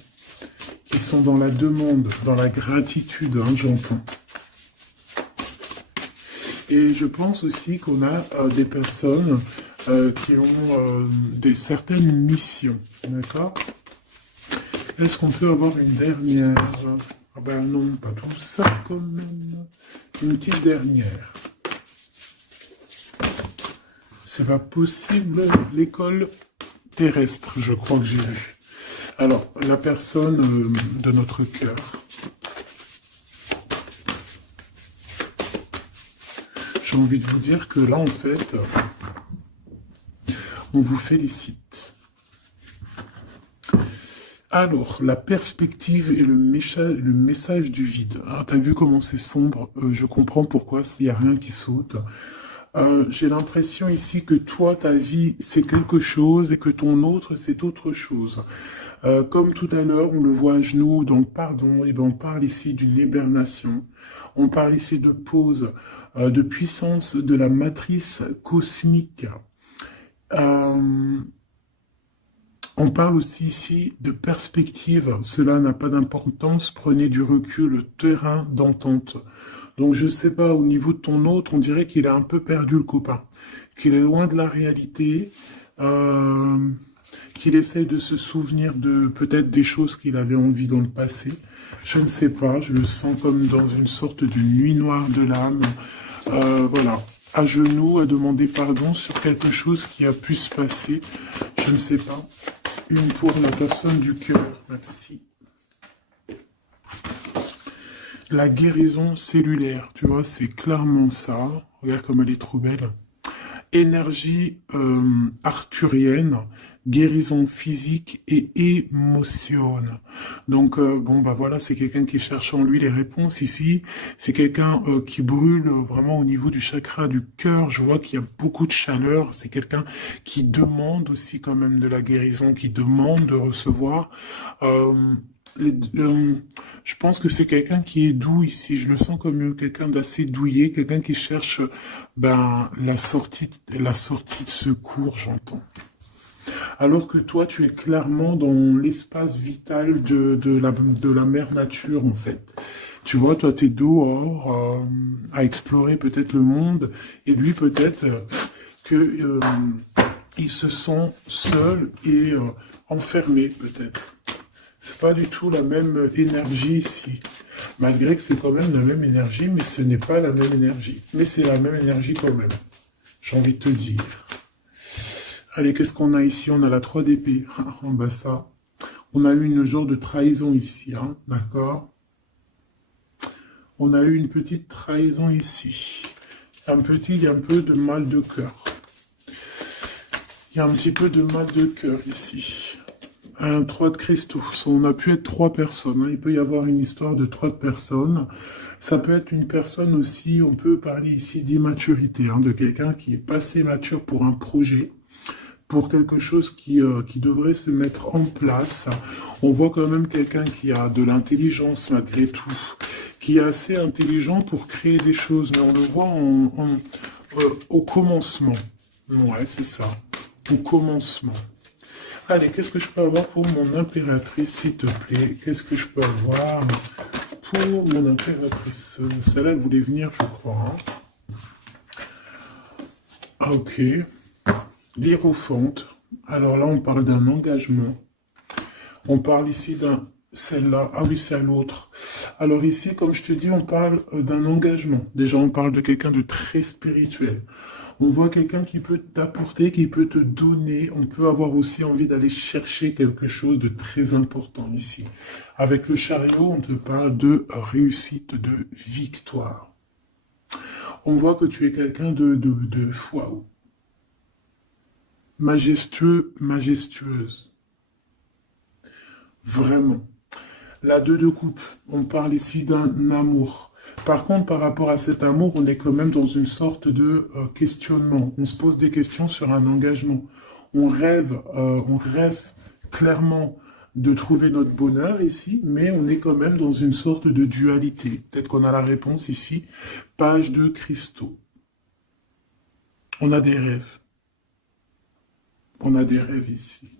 qui sont dans la demande, dans la gratitude, hein, j'entends. Et je pense aussi qu'on a des personnes qui ont certaines missions, d'accord? Est-ce qu'on peut avoir une dernière? Ah ben non, pas tout ça quand même. Une petite dernière. C'est pas possible, l'école terrestre, je crois que j'ai vu. Alors, la personne de notre cœur. J'ai envie de vous dire que là, en fait, on vous félicite. Alors, la perspective et le message du vide. Ah, t'as vu comment c'est sombre? Je comprends pourquoi s'il n'y a rien qui saute. J'ai l'impression ici que toi, ta vie, c'est quelque chose et que ton autre, c'est autre chose. Comme tout à l'heure, on le voit à genoux, donc pardon, et ben on parle ici d'une hibernation. On parle ici de pause, de puissance de la matrice cosmique. Euh, On parle aussi ici de perspective. Cela n'a pas d'importance. Prenez du recul, terrain d'entente. Donc je sais pas, au niveau de ton autre, on dirait qu'il a un peu perdu le copain, qu'il est loin de la réalité, euh, qu'il essaye de se souvenir de peut-être des choses qu'il avait envie dans le passé. Je ne sais pas, je le sens comme dans une sorte de nuit noire de l'âme. Voilà, à genoux, à demander pardon sur quelque chose qui a pu se passer. Je ne sais pas. Une pour la personne du cœur. Merci. La guérison cellulaire, tu vois, c'est clairement ça. Regarde comme elle est trop belle. Énergie arthurienne, guérison physique et émotion. Donc, bon, bah voilà, c'est quelqu'un qui cherche en lui les réponses ici. C'est quelqu'un qui brûle vraiment au niveau du chakra du cœur. Je vois qu'il y a beaucoup de chaleur. C'est quelqu'un qui demande aussi quand même de la guérison, qui demande de recevoir. Les- euh, je pense que c'est quelqu'un qui est doux ici. Je le sens comme quelqu'un d'assez douillet, quelqu'un qui cherche ben, la sortie de secours, j'entends. Alors que toi, tu es clairement dans l'espace vital de la mère nature, en fait. Tu vois, toi, t'es dehors à explorer peut-être le monde, et lui, peut-être que il se sent seul et enfermé, peut-être. C'est pas du tout la même énergie ici. Malgré que c'est quand même la même énergie, mais ce n'est pas la même énergie. Mais c'est la même énergie quand même. J'ai envie de te dire. Allez, qu'est-ce qu'on a ici? On a la 3 d'épée. Ah, bah ça. On a eu une genre de trahison ici, hein, d'accord? On a eu une petite trahison ici. Il y a un peu de mal de cœur. Il y a un petit peu de mal de cœur ici. Un 3 de cristaux. On a pu être 3 personnes, hein. Il peut y avoir une histoire de 3 personnes. Ça peut être une personne aussi, on peut parler ici d'immaturité, hein, de quelqu'un qui est pas assez mature pour un projet, pour quelque chose qui devrait se mettre en place. On voit quand même quelqu'un qui a de l'intelligence malgré tout, qui est assez intelligent pour créer des choses, mais on le voit au commencement. Ouais, c'est ça, au commencement. Allez, qu'est-ce que je peux avoir pour mon impératrice, s'il te plaît? Qu'est-ce que je peux avoir pour mon impératrice? Celle-là, elle voulait venir, je crois, hein. Ah, ok. L'Hiérophante. Alors là, on parle d'un engagement. On parle ici d'un... Celle-là. Ah oui, c'est à l'autre. Alors ici, comme je te dis, on parle d'un engagement. Déjà, on parle de quelqu'un de très spirituel. On voit quelqu'un qui peut t'apporter, qui peut te donner. On peut avoir aussi envie d'aller chercher quelque chose de très important ici. Avec le chariot, on te parle de réussite, de victoire. On voit que tu es quelqu'un de waouh, majestueux, majestueuse. Vraiment. La 2 de coupe, on parle ici d'un amour. Par contre, par rapport à cet amour, on est quand même dans une sorte de questionnement. On se pose des questions sur un engagement. On rêve clairement de trouver notre bonheur ici, mais on est quand même dans une sorte de dualité. Peut-être qu'on a la réponse ici. Page de cristaux. On a des rêves. On a des rêves ici.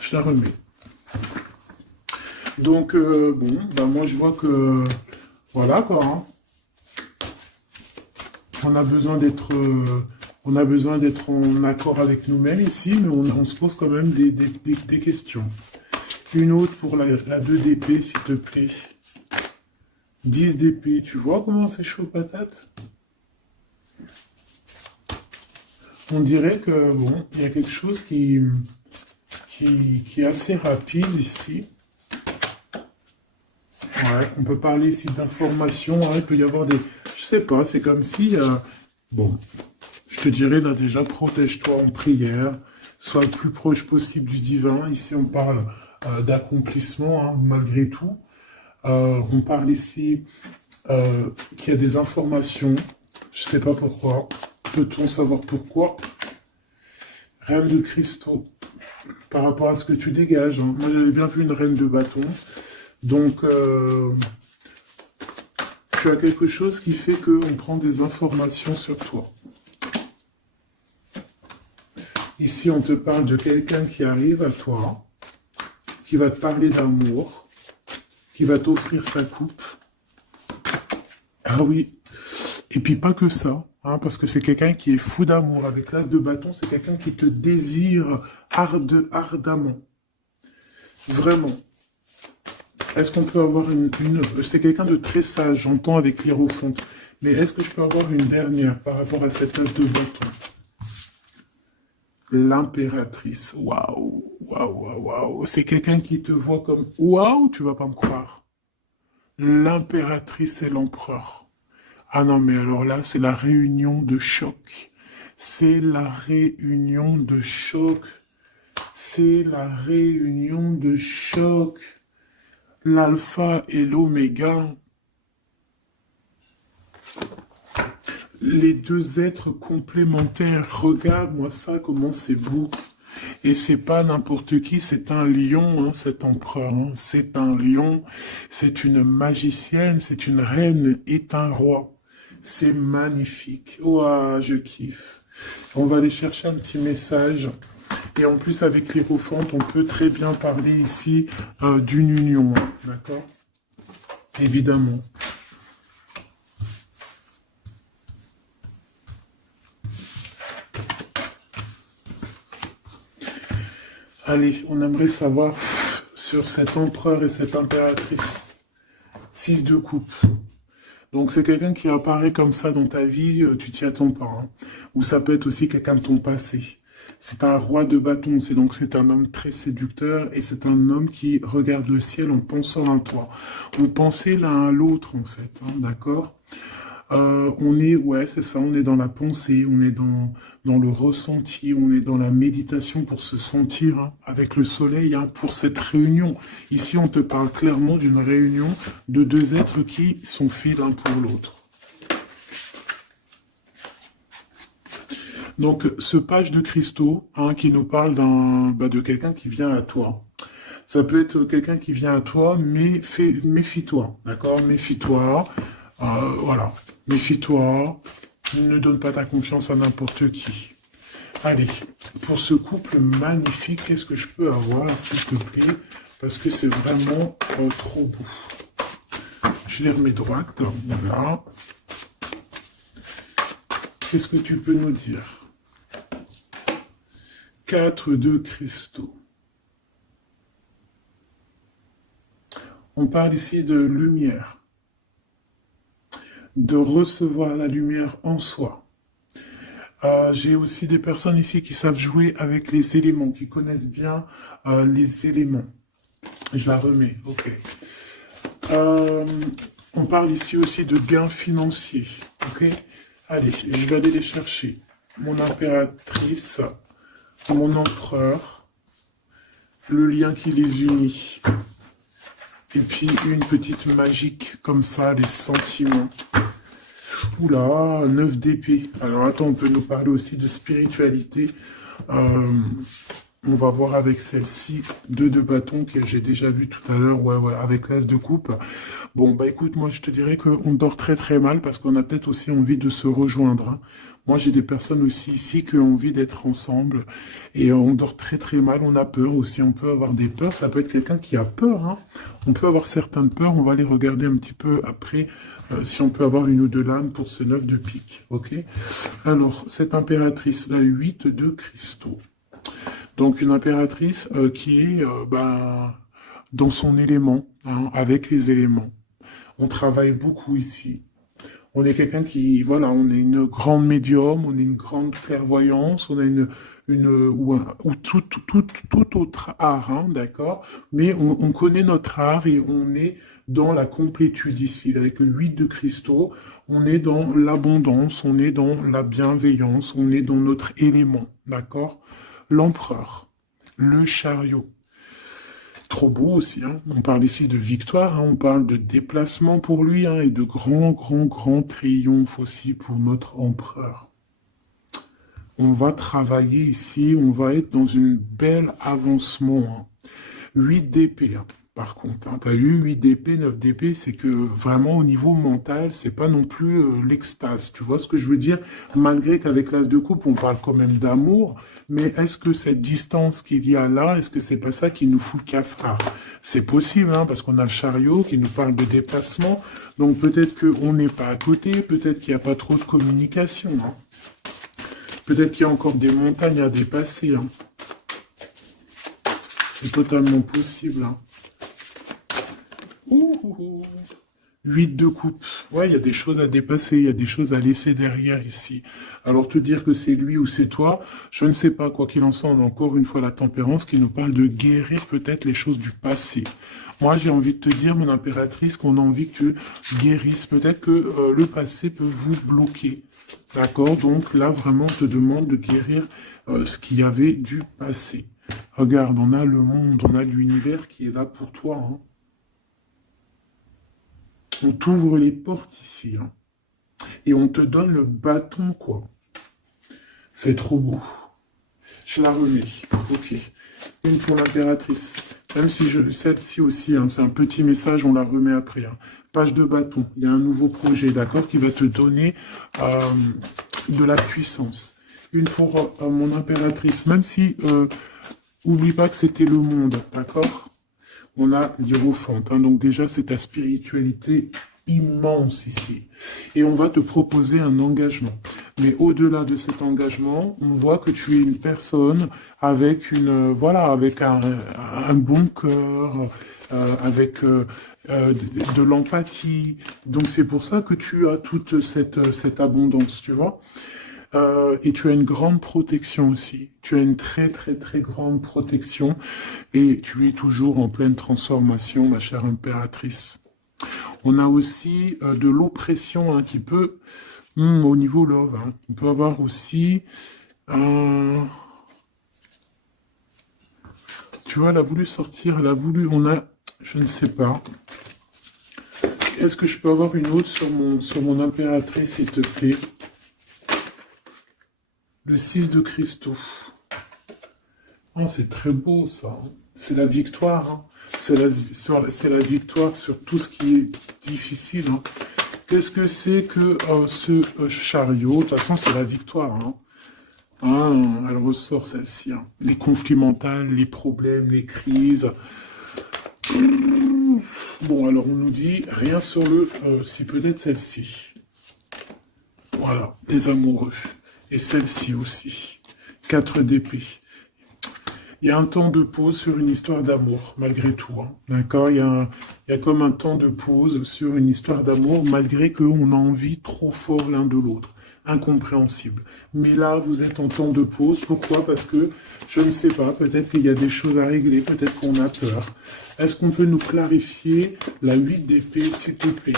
Je la remets. Donc, bon, bah moi je vois que, voilà quoi, hein. On a besoin d'être en accord avec nous-mêmes ici, mais on se pose quand même des questions. Une autre pour la 2 d'épée, s'il te plaît. 10 d'épée, tu vois comment c'est chaud patate? On dirait que, bon, il y a quelque chose qui est assez rapide ici. Ouais, on peut parler ici d'informations, hein, il peut y avoir des... Je sais pas, c'est comme si... bon, je te dirais là déjà, protège-toi en prière, sois le plus proche possible du divin. Ici, on parle d'accomplissement, hein, malgré tout. On parle ici qu'il y a des informations. Je ne sais pas pourquoi. Peut-on savoir pourquoi? Reine de cristaux. Par rapport à ce que tu dégages. Hein. Moi, j'avais bien vu une reine de bâton. Donc, tu as quelque chose qui fait qu'on prend des informations sur toi. Ici, on te parle de quelqu'un qui arrive à toi, qui va te parler d'amour, qui va t'offrir sa coupe. Ah oui. Et puis pas que ça, hein, parce que c'est quelqu'un qui est fou d'amour. Avec l'as de bâton, c'est quelqu'un qui te désire ardemment. Vraiment. Est-ce qu'on peut avoir une... C'est quelqu'un de très sage, j'entends avec l'hiérophante. Mais est-ce que je peux avoir une dernière par rapport à cette as de bâton? L'impératrice. Waouh, waouh, waouh, waouh. C'est quelqu'un qui te voit comme... Waouh, tu vas pas me croire. L'impératrice et l'empereur. Ah non, mais alors là, c'est la réunion de choc. C'est la réunion de choc. C'est la réunion de choc. L'alpha et l'oméga. Les deux êtres complémentaires. Regarde-moi ça, comment c'est beau. Et c'est pas n'importe qui, c'est un lion, hein, cet empereur. Hein. C'est un lion, c'est une magicienne, c'est une reine et un roi. C'est magnifique. Ouah, je kiffe. On va aller chercher un petit message. Et en plus, avec l'hiérophante, on peut très bien parler ici d'une union. Hein, d'accord? Évidemment. Allez, on aimerait savoir sur cet empereur et cette impératrice. 6 de coupe. Donc c'est quelqu'un qui apparaît comme ça dans ta vie, tu t'y attends pas. Hein. Ou ça peut être aussi quelqu'un de ton passé. C'est un roi de bâton, c'est un homme très séducteur et c'est un homme qui regarde le ciel en pensant à toi. On pensait l'un à l'autre en fait, hein, d'accord? On est, ouais, c'est ça, on est dans la pensée, on est dans le ressenti, on est dans la méditation pour se sentir hein, avec le soleil, hein, pour cette réunion. Ici, on te parle clairement d'une réunion de deux êtres qui sont faits l'un pour l'autre. Donc, ce page de cristaux hein, qui nous parle de quelqu'un qui vient à toi. Ça peut être quelqu'un qui vient à toi, mais méfie-toi, d'accord? Méfie-toi, voilà. Méfie-toi, ne donne pas ta confiance à n'importe qui. Allez, pour ce couple magnifique, qu'est-ce que je peux avoir, s'il te plaît? Parce que c'est vraiment trop beau. Je les remets droite, voilà. Qu'est-ce que tu peux nous dire? 4 de cristaux. On parle ici de lumière. De recevoir la lumière en soi. J'ai aussi des personnes ici qui savent jouer avec les éléments, qui connaissent bien les éléments. Je la remets, ok. On parle ici aussi de gains financiers, ok. Allez, je vais aller les chercher. Mon impératrice, mon empereur, le lien qui les unit. Et puis une petite magique comme ça, les sentiments. Oula, 9 d'épée. Alors attends, on peut nous parler aussi de spiritualité. On va voir avec celle-ci, 2 de bâton que j'ai déjà vu tout à l'heure, ouais, avec l'as de coupe. Bon, bah écoute, moi je te dirais qu'on dort très très mal parce qu'on a peut-être aussi envie de se rejoindre. Hein. Moi j'ai des personnes aussi ici qui ont envie d'être ensemble et on dort très très mal, on a peur aussi, on peut avoir des peurs, ça peut être quelqu'un qui a peur. Hein. On peut avoir certaines peurs, on va les regarder un petit peu après. Si on peut avoir une ou deux lames pour ce 9 de pique, ok? Alors, cette impératrice, la 8 de cristaux. Donc, une impératrice qui est dans son élément, hein, avec les éléments. On travaille beaucoup ici. On est quelqu'un qui, voilà, on est une grande médium, on est une grande clairvoyance, on a ou tout autre art, hein, d'accord? Mais on connaît notre art et on est dans la complétude ici. Avec le 8 de cristaux, on est dans l'abondance, on est dans la bienveillance, on est dans notre élément, d'accord? l'empereur, le chariot. Trop beau aussi, hein. On parle ici de victoire, hein. On parle de déplacement pour lui, hein, et de grands triomphes aussi pour notre empereur. On va travailler ici, on va être dans une belle avancement, hein. 8 d'épée, hein. Par contre, hein, tu as eu 8 d'épée, 9 d'épée, c'est que vraiment au niveau mental, c'est pas non plus l'extase. Tu vois ce que je veux dire? Malgré qu'avec l'as de coupe, on parle quand même d'amour, mais est-ce que cette distance qu'il y a là, est-ce que c'est pas ça qui nous fout le cafard? C'est possible, hein, parce qu'on a le chariot qui nous parle de déplacement, donc peut-être qu'on n'est pas à côté, peut-être qu'il n'y a pas trop de communication, hein. Peut-être qu'il y a encore des montagnes à dépasser, hein. C'est totalement possible, hein. 8 de coupe. Ouais, il y a des choses à dépasser, il y a des choses à laisser derrière ici. Alors te dire que c'est lui ou c'est toi, je ne sais pas. Quoi qu'il en soit, on a encore une fois la tempérance qui nous parle de guérir peut-être les choses du passé. Moi, j'ai envie de te dire, mon impératrice, qu'on a envie que tu guérisses. Peut-être que le passé peut vous bloquer. D'accord? Donc là, vraiment, on te demande de guérir ce qu'il y avait du passé. Regarde, on a le monde, on a l'univers qui est là pour toi, hein. On t'ouvre les portes ici, hein. Et on te donne le bâton, quoi. C'est trop beau. Je la remets. Ok. Une pour l'impératrice. Même si celle-ci aussi, hein, c'est un petit message, on la remet après, hein. Page de bâton. Il y a un nouveau projet, d'accord, qui va te donner de la puissance. Une pour mon impératrice. Même si, oublie pas que c'était le monde, d'accord? On a l'Hiérophante, hein, donc déjà c'est ta spiritualité immense ici. Et on va te proposer un engagement. Mais au-delà de cet engagement, on voit que tu es une personne avec avec un bon cœur, avec de l'empathie. Donc c'est pour ça que tu as toute cette abondance, tu vois. Et tu as une grande protection aussi. Tu as une très grande protection et tu es toujours en pleine transformation, ma chère impératrice. On a aussi de l'oppression, hein, qui peut, au niveau love, hein, on peut avoir aussi, tu vois, elle a voulu sortir, je ne sais pas. Est-ce que je peux avoir une autre sur mon impératrice, s'il te plaît? Le 6 de cristaux. Oh, c'est très beau, ça. C'est la victoire, hein. C'est la victoire sur tout ce qui est difficile, hein. Qu'est-ce que c'est que ce chariot? De toute façon, c'est la victoire, hein. Ah, elle ressort, celle-ci, hein. Les conflits mentaux, les problèmes, les crises. Bon, alors on nous dit rien sur si peut-être celle-ci. Voilà, les amoureux. Et celle-ci aussi. 4 d'épée. Il y a un temps de pause sur une histoire d'amour, malgré tout, hein. D'accord? Il y a comme un temps de pause sur une histoire d'amour, malgré qu'on a envie trop fort l'un de l'autre. Incompréhensible. Mais là, vous êtes en temps de pause. Pourquoi? Parce que, je ne sais pas, peut-être qu'il y a des choses à régler, peut-être qu'on a peur. Est-ce qu'on peut nous clarifier la 8 d'épée, s'il te plaît?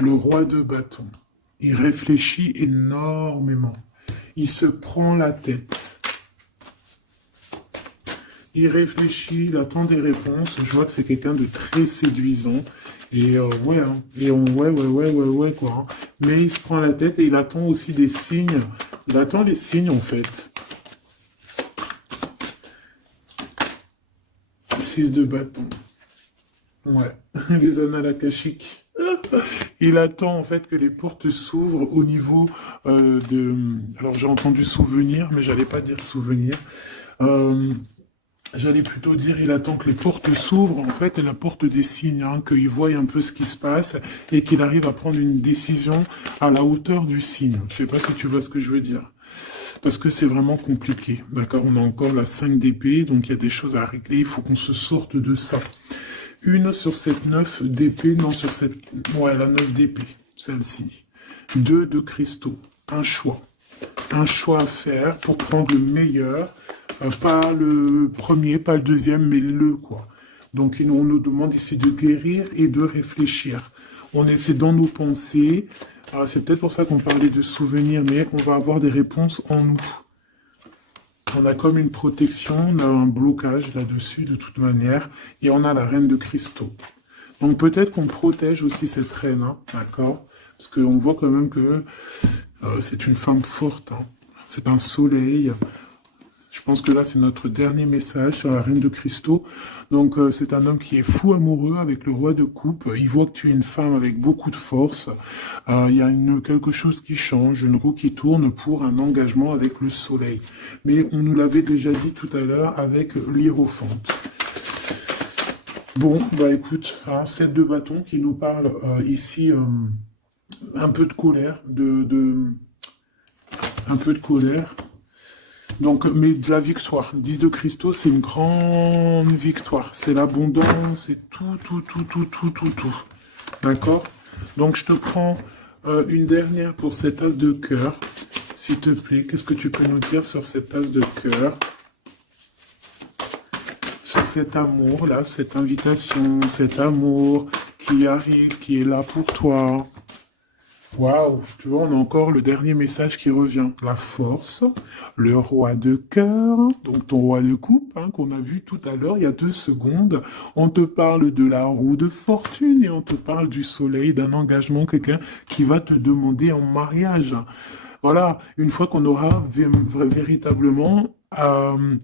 Le roi de bâton. Il réfléchit énormément. Il se prend la tête. Il réfléchit, il attend des réponses. Je vois que c'est quelqu'un de très séduisant. Et ouais, hein. Et ouais, quoi, hein. Mais il se prend la tête et il attend aussi des signes. Il attend les signes, en fait. 6 de bâton. Ouais, les annales akashiques. Il attend en fait que les portes s'ouvrent au niveau Alors j'ai entendu souvenir, mais j'allais pas dire souvenir. J'allais plutôt dire il attend que les portes s'ouvrent en fait et la porte des signes, hein, qu'il voie un peu ce qui se passe et qu'il arrive à prendre une décision à la hauteur du signe. Je sais pas si tu vois ce que je veux dire. Parce que c'est vraiment compliqué. D'accord, on a encore la 5 d'épée, donc il y a des choses à régler, il faut qu'on se sorte de ça. Une sur cette 9 d'épée, non sur cette... Ouais, la 9 d'épée, celle-ci. 2 de cristaux, un choix. Un choix à faire pour prendre le meilleur. Pas le premier, pas le deuxième, mais le, quoi. Donc on nous demande ici de guérir et de réfléchir. On essaie dans nos pensées. C'est peut-être pour ça qu'on parlait de souvenirs, mais on va avoir des réponses en nous. On a comme une protection, on a un blocage là-dessus de toute manière, et on a la reine de cristaux. Donc peut-être qu'on protège aussi cette reine, hein, d'accord? Parce qu'on voit quand même que c'est une femme forte, hein. C'est un soleil. Je pense que là, c'est notre dernier message sur la reine de cristaux. Donc, c'est un homme qui est fou amoureux avec le roi de coupe. Il voit que tu es une femme avec beaucoup de force. Il y a quelque chose qui change, une roue qui tourne pour un engagement avec le soleil. Mais on nous l'avait déjà dit tout à l'heure avec l'hiérophante. Bon, bah écoute, hein, 7 de bâton qui nous parle ici un peu de colère, un peu de colère. Donc, mais de la victoire. 10 de cristaux, c'est une grande victoire. C'est l'abondance, c'est tout, tout, tout, tout, tout, tout, tout. D'accord? Donc, je te prends une dernière pour cet as de cœur. S'il te plaît, qu'est-ce que tu peux nous dire sur cet as de cœur? Sur cet amour, là, cette invitation, cet amour qui arrive, qui est là pour toi. Waouh, tu vois, on a encore le dernier message qui revient. La force, le roi de cœur, donc ton roi de coupe, hein, qu'on a vu tout à l'heure, il y a 2 secondes. On te parle de la roue de fortune et on te parle du soleil, d'un engagement, quelqu'un qui va te demander en mariage. Voilà, une fois qu'on aura véritablement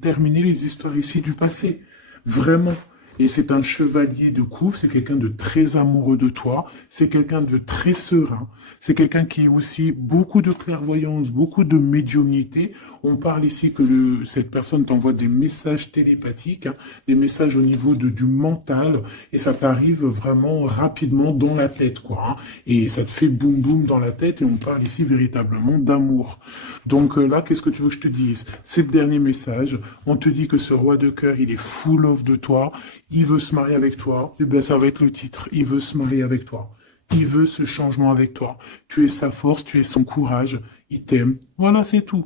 terminé les histoires ici du passé. Vraiment. Et c'est un chevalier de coupe, c'est quelqu'un de très amoureux de toi, c'est quelqu'un de très serein, c'est quelqu'un qui a aussi beaucoup de clairvoyance, beaucoup de médiumnité. On parle ici que cette personne t'envoie des messages télépathiques, hein, des messages au niveau du mental, et ça t'arrive vraiment rapidement dans la tête, quoi. Hein, et ça te fait boum boum dans la tête, et on parle ici véritablement d'amour. Donc là, qu'est-ce que tu veux que je te dise? C'est le dernier message. On te dit que ce roi de cœur, il est full of de toi. Il veut se marier avec toi. Eh bien, ça va être le titre. Il veut se marier avec toi. Il veut ce changement avec toi. Tu es sa force, tu es son courage. Il t'aime. Voilà, c'est tout.